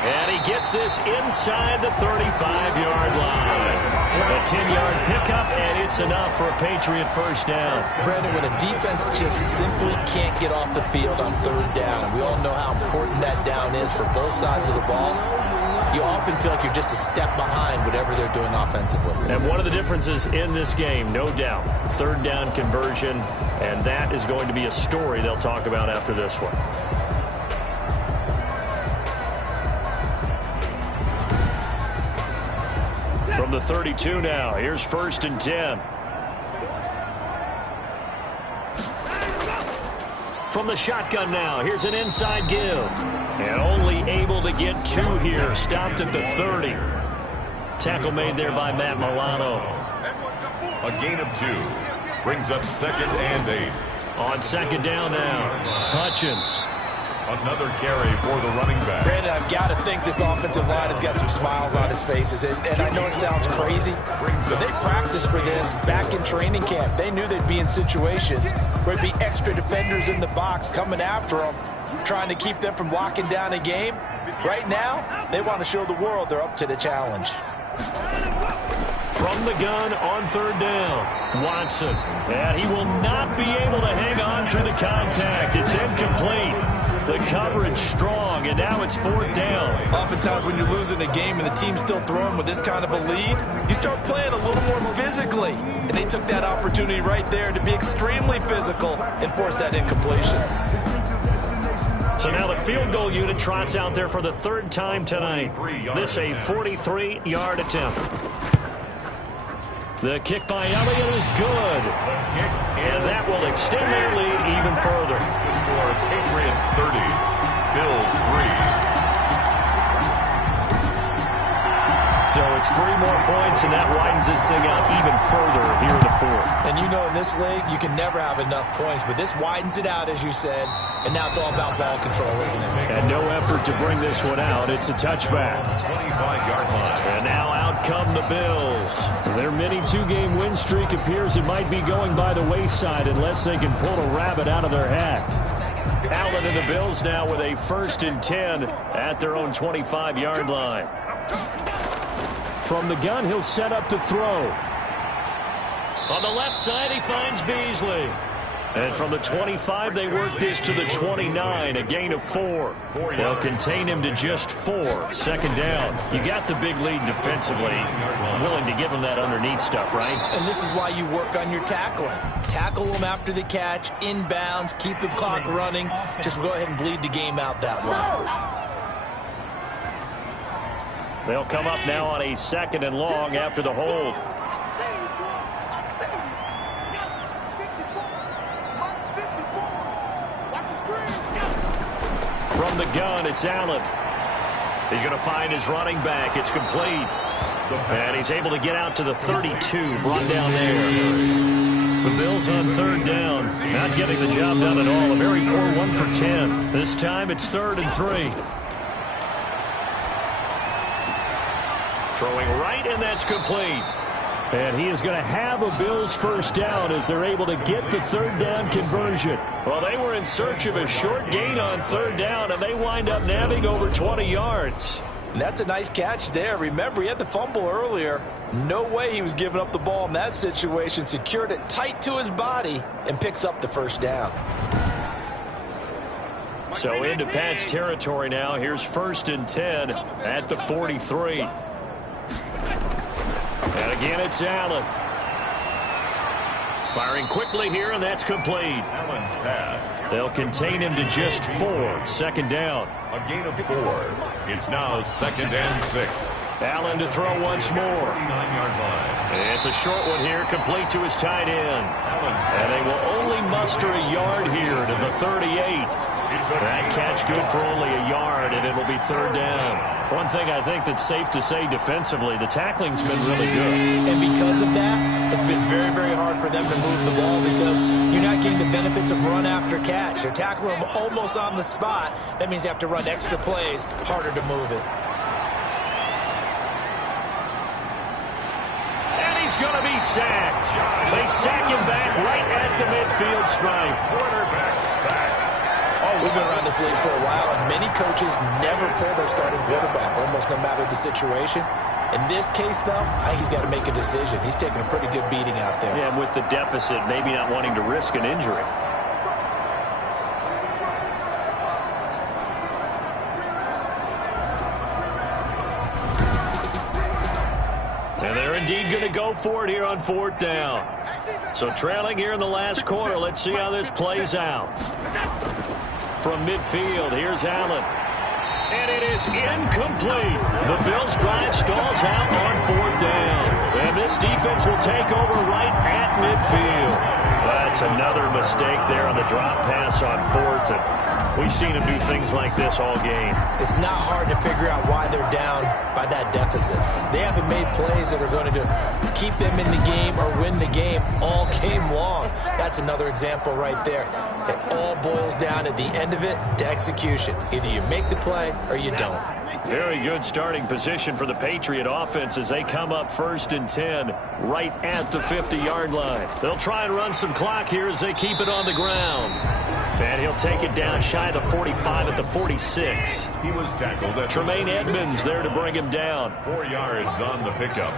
And he gets this inside the 35-yard line. A 10-yard pickup, and it's enough for a Patriot 1st down. Brandon, when a defense just simply can't get off the field on 3rd down, and we all know how important that down is for both sides of the ball, you often feel like you're just a step behind whatever they're doing offensively. And one of the differences in this game, no doubt, 3rd down conversion, and that is going to be a story they'll talk about after this one. From the 32 now, here's 1st and 10. From the shotgun now, here's an inside give. And only able to get 2 here, stopped at the 30. Tackle made there by Matt Milano. A gain of 2. Brings up 2nd and 8. On 2nd down now, Hutchins. Another carry for the running back. Brandon, I've got to think this offensive line has got some smiles on its faces. And I know it sounds crazy, but they practiced for this back in training camp. They knew they'd be in situations where there'd be extra defenders in the box coming after them, trying to keep them from locking down a game. Right now, they want to show the world they're up to the challenge. From the gun on 3rd down, Watson. And he will not be able to hang on through the contact. It's incomplete. The coverage strong, and now it's 4th down. Oftentimes when you're losing a game and the team's still throwing with this kind of a lead, you start playing a little more physically. And they took that opportunity right there to be extremely physical and force that incompletion. So now the field goal unit trots out there for the 3rd time tonight. This a 43-yard attempt. The kick by Elliott is good. And that will extend their lead even further. The score, Patriots 30, Bills 3. So it's 3 more points, and that widens this thing out even further here in the fourth. And you know in this league, you can never have enough points, but this widens it out, as you said, and now it's all about ball control, isn't it? And no effort to bring this one out. It's a touchback. 25-yard line. And now out come the Bills. Their mini 2-game win streak appears it might be going by the wayside unless they can pull a rabbit out of their hat. Allen and the Bills now with a 1st and 10 at their own 25-yard line. From the gun, he'll set up to throw. On the left side, he finds Beasley. And from the 25, they work this to the 29, a gain of 4. They'll contain him to just 4, 2nd down. You got the big lead defensively. Willing to give him that underneath stuff, right? And this is why you work on your tackling. Tackle them after the catch, inbounds, keep the clock running. Just go ahead and bleed the game out that way. They'll come up now on a 2nd and long after the hold. From the gun, it's Allen. He's going to find his running back. It's complete. And he's able to get out to the 32, brought down there. The Bills on 3rd down, not getting the job done at all. A very poor 1 for 10. This time it's 3rd and 3. Throwing right, and that's complete. And he is going to have a Bills 1st down as they're able to get the 3rd down conversion. Well, they were in search of a short gain on 3rd down, and they wind up nabbing over 20 yards. And that's a nice catch there. Remember, he had the fumble earlier. No way he was giving up the ball in that situation. Secured it tight to his body and picks up the 1st down. So into Pat's territory now. Here's 1st and 10 at the 43. And again, it's Allen. Firing quickly here, and that's complete. Allen's pass. They'll contain him to just 4, 2nd down. A gain of 4. It's now 2nd and 6. Allen to throw once more. 39-yard line. It's a short one here, complete to his tight end. And they will only muster a yard here to the 38. That catch good for only a yard, and it'll be 3rd down. One thing I think that's safe to say defensively, the tackling's been really good. And because of that, it's been very, very hard for them to move the ball because you're not getting the benefits of run after catch. They're tackling them almost on the spot. That means you have to run extra plays, harder to move it. And he's going to be sacked. They sack him back right at the midfield stripe. Quarterback sacked. We've been around this league for a while, and many coaches never pull their starting quarterback, almost no matter the situation. In this case, though, I think he's got to make a decision. He's taking a pretty good beating out there. Yeah, and with the deficit, maybe not wanting to risk an injury. And they're indeed going to go for it here on 4th down. So trailing here in the last quarter, let's see how this plays out. From midfield, here's Allen. And it is incomplete. The Bills' drive stalls out on 4th down. And this defense will take over right at midfield. That's another mistake there on the drop pass on 4th. And we've seen them do things like this all game. It's not hard to figure out why they're down by that deficit. They haven't made plays that are going to keep them in the game or win the game all game long. That's another example right there. It all boils down at the end of it to execution. Either you make the play or you don't. Very good starting position for the Patriot offense as they come up 1st and 10 right at the 50-yard line. They'll try and run some clock here as they keep it on the ground. And he'll take it down shy of the 45 at the 46. He was tackled at Tremaine Edmonds there to bring him down. 4 yards on the pickup.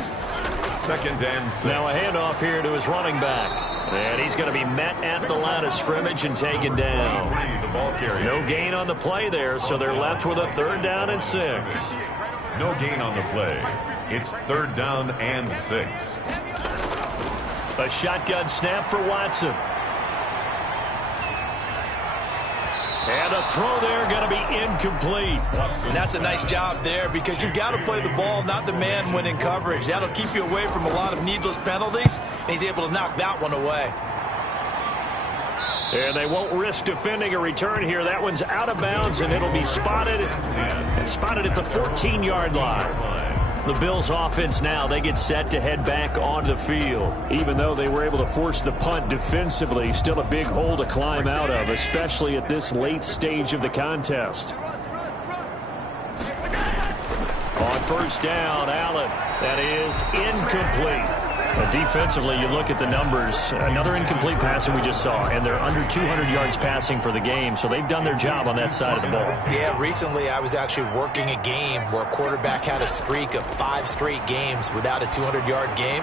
2nd and 6. Now a handoff here to his running back. And he's going to be met at the line of scrimmage and taken down. The ball carrier. No gain on the play there, so they're left with a 3rd down and 6. No gain on the play. It's 3rd down and 6. A shotgun snap for Watson. And a throw there going to be incomplete. And that's a nice job there because you've got to play the ball, not the man when in coverage. That'll keep you away from a lot of needless penalties, and he's able to knock that one away. And they won't risk defending a return here. That one's out of bounds, and it'll be spotted at the 14-yard line. The Bills offense now, they get set to head back on the field. Even though they were able to force the punt defensively, still a big hole to climb out of, especially at this late stage of the contest. On first down, Allen. That is incomplete. Defensively, you look at the numbers. Another incomplete pass that we just saw, and they're under 200 yards passing for the game, so they've done their job on that side of the ball. Yeah, recently I was actually working a game where a quarterback had a streak of 5 straight games without a 200-yard game,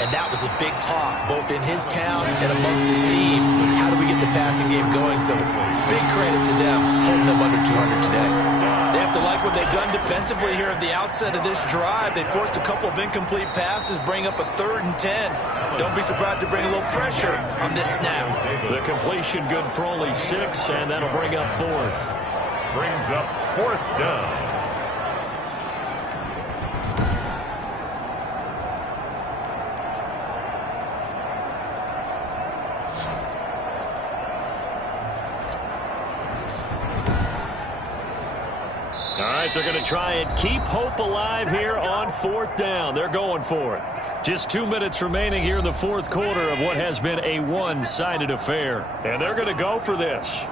and that was a big talk, both in his town and amongst his team. How do we get the passing game going? So big credit to them, holding them under 200 today. They have to like what they've done defensively here at the outset of this drive. They forced a couple of incomplete passes, bring up a 3rd and 10. Don't be surprised to bring a little pressure on this snap. The completion good for only 6, and that'll bring up 4th. Brings up 4th down. All right, they're going to try and keep hope alive here on 4th down. They're going for it. Just 2 minutes remaining here in the 4th quarter of what has been a one-sided affair. And they're going to go for this.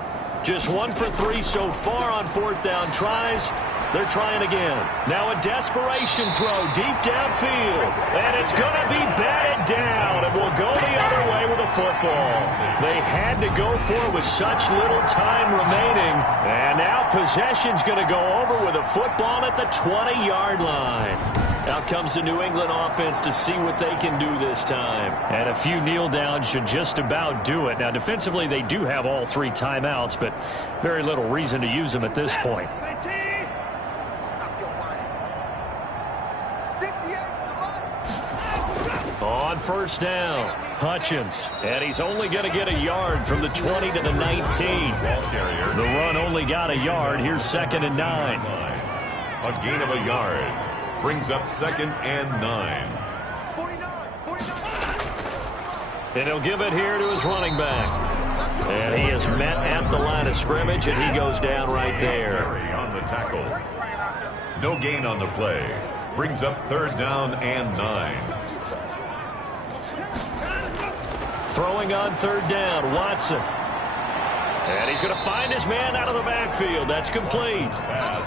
Just 1 for 3 so far on 4th down tries. They're trying again. Now a desperation throw deep downfield. And it's going to be batted down and will go the other way with a football. They had to go for it with such little time remaining. And now possession's going to go over with a football at the 20-yard line. Out comes the New England offense to see what they can do this time. And a few kneel downs should just about do it. Now defensively they do have all 3 timeouts, but very little reason to use them at this point. On first down, Hutchins, and he's only going to get a yard from the 20 to the 19. The run only got a yard. Here's 2nd and 9. A gain of a yard brings up 2nd and 9. And he'll give it here to his running back. And he is met at the line of scrimmage, and he goes down right there. On the tackle. No gain on the play. Brings up 3rd down and 9. Throwing on 3rd down, Watson. And he's going to find his man out of the backfield. That's complete.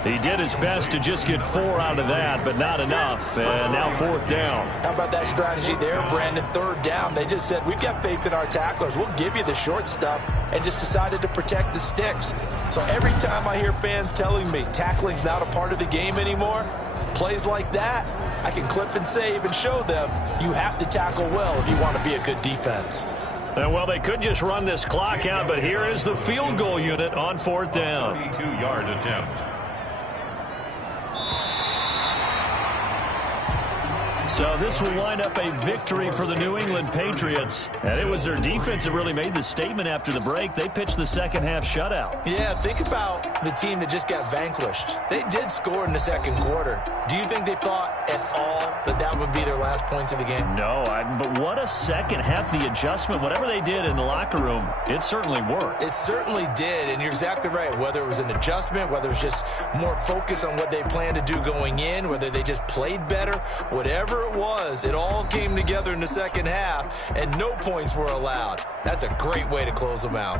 He did his best to just get 4 out of that, but not enough. And now 4th down. How about that strategy there, Brandon? 3rd down. They just said, we've got faith in our tacklers. We'll give you the short stuff, and just decided to protect the sticks. So every time I hear fans telling me tackling's not a part of the game anymore, plays like that, I can clip and save and show them you have to tackle well if you want to be a good defense. Well, they could just run this clock out, but here is the field goal unit on 4th down. 22-yard attempt. So this will wind up a victory for the New England Patriots. And it was their defense that really made the statement after the break. They pitched the second half shutout. Yeah, think about the team that just got vanquished. They did score in the 2nd quarter. Do you think they thought at all that that would be their last points of the game? No, but what a second half. The adjustment, whatever they did in the locker room, it certainly worked. It certainly did, and you're exactly right. Whether it was an adjustment, whether it was just more focus on what they planned to do going in, whether they just played better, whatever it was, it all came together in the 2nd half, and no points were allowed. That's a great way to close them out.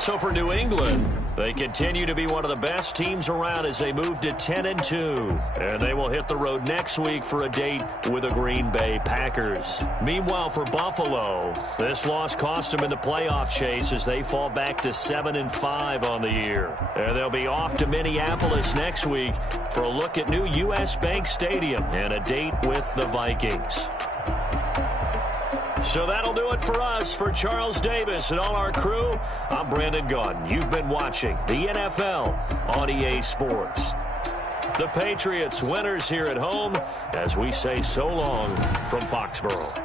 So for New England, they continue to be one of the best teams around as they move to 10-2. And they will hit the road next week for a date with the Green Bay Packers. Meanwhile, for Buffalo, this loss cost them in the playoff chase as they fall back to 7-5 on the year. And they'll be off to Minneapolis next week for a look at new U.S. Bank Stadium and a date with the Vikings. So that'll do it for us. For Charles Davis and all our crew, I'm Brandon Gaudin. You've been watching the NFL on EA Sports. The Patriots winners here at home as we say so long from Foxborough.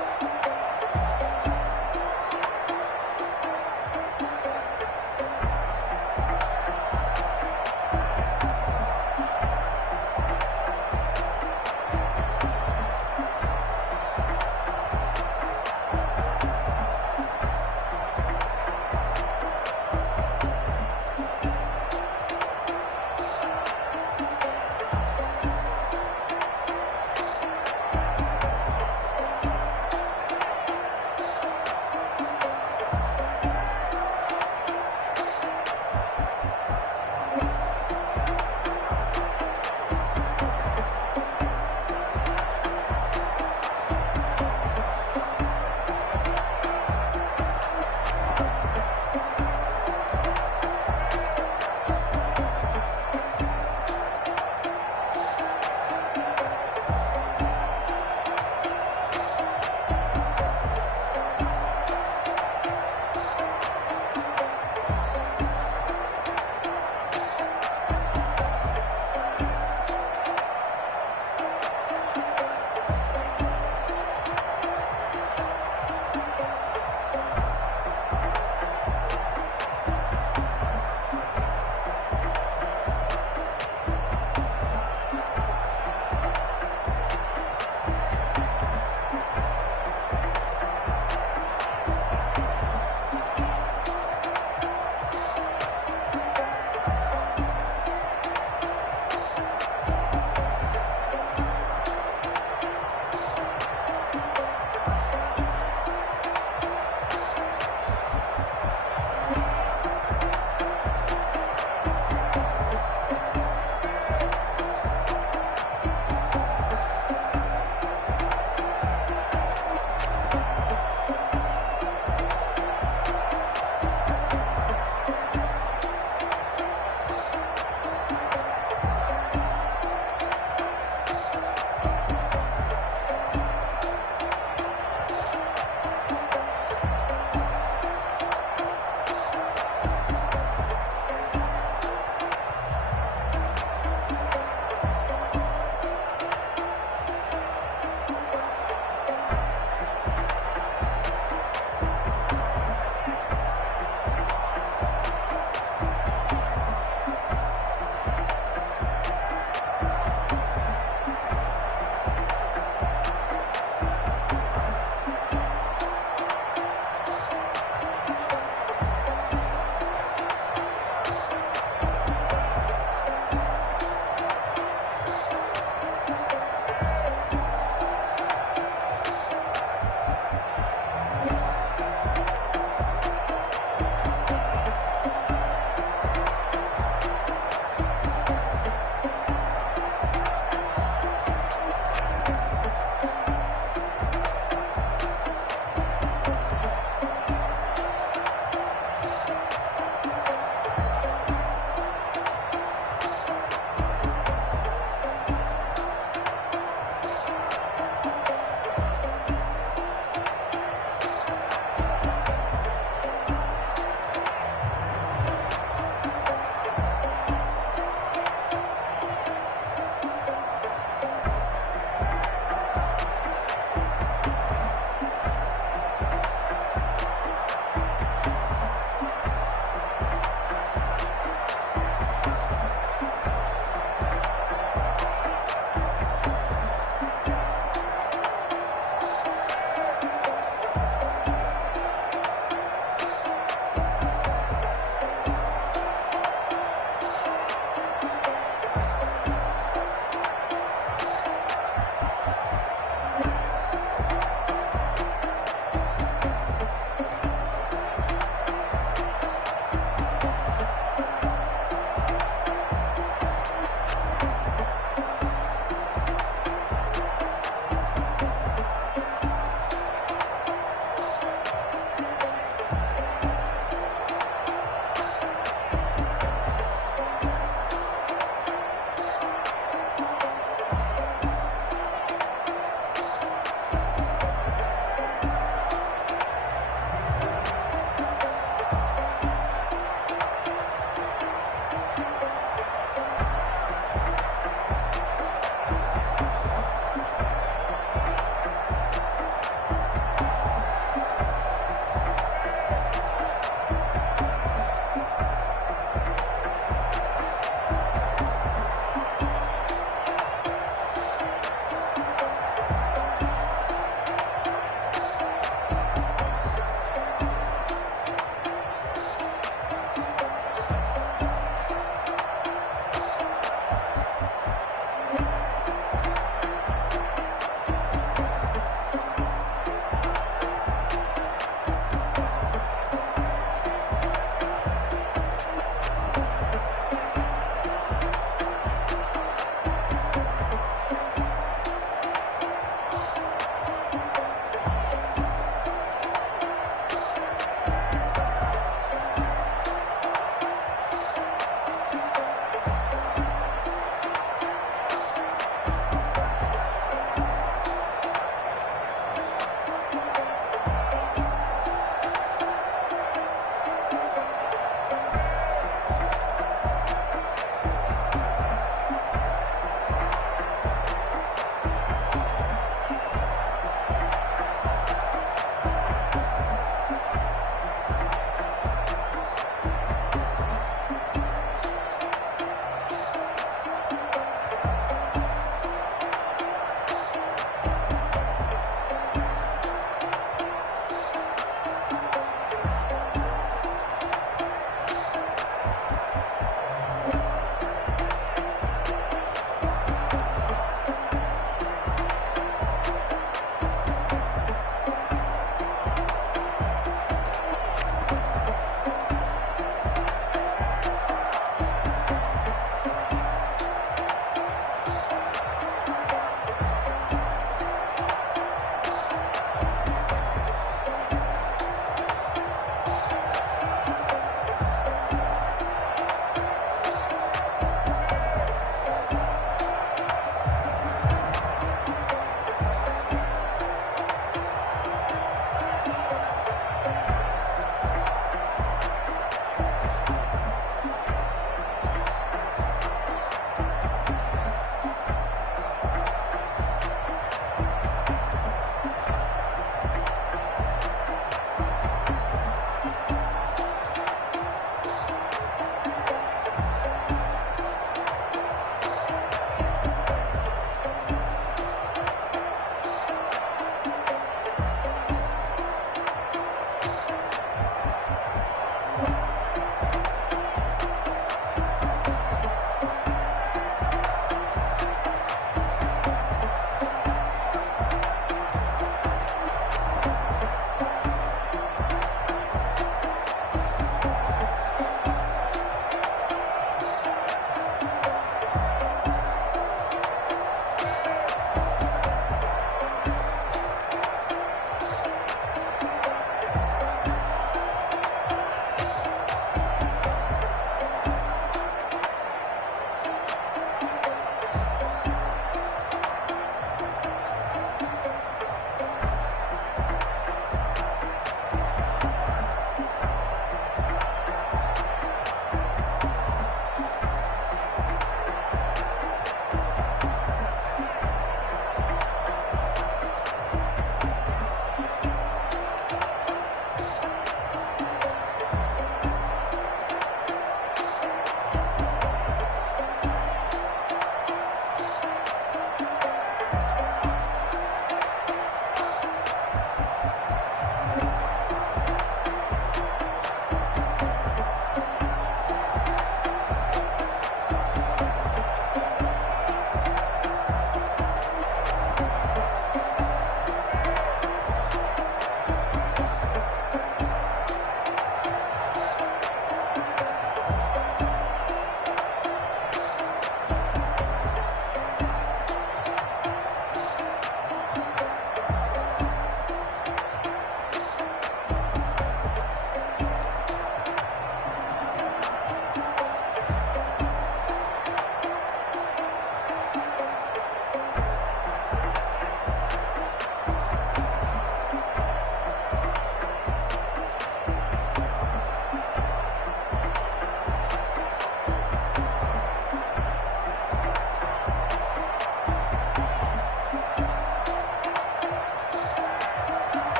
next.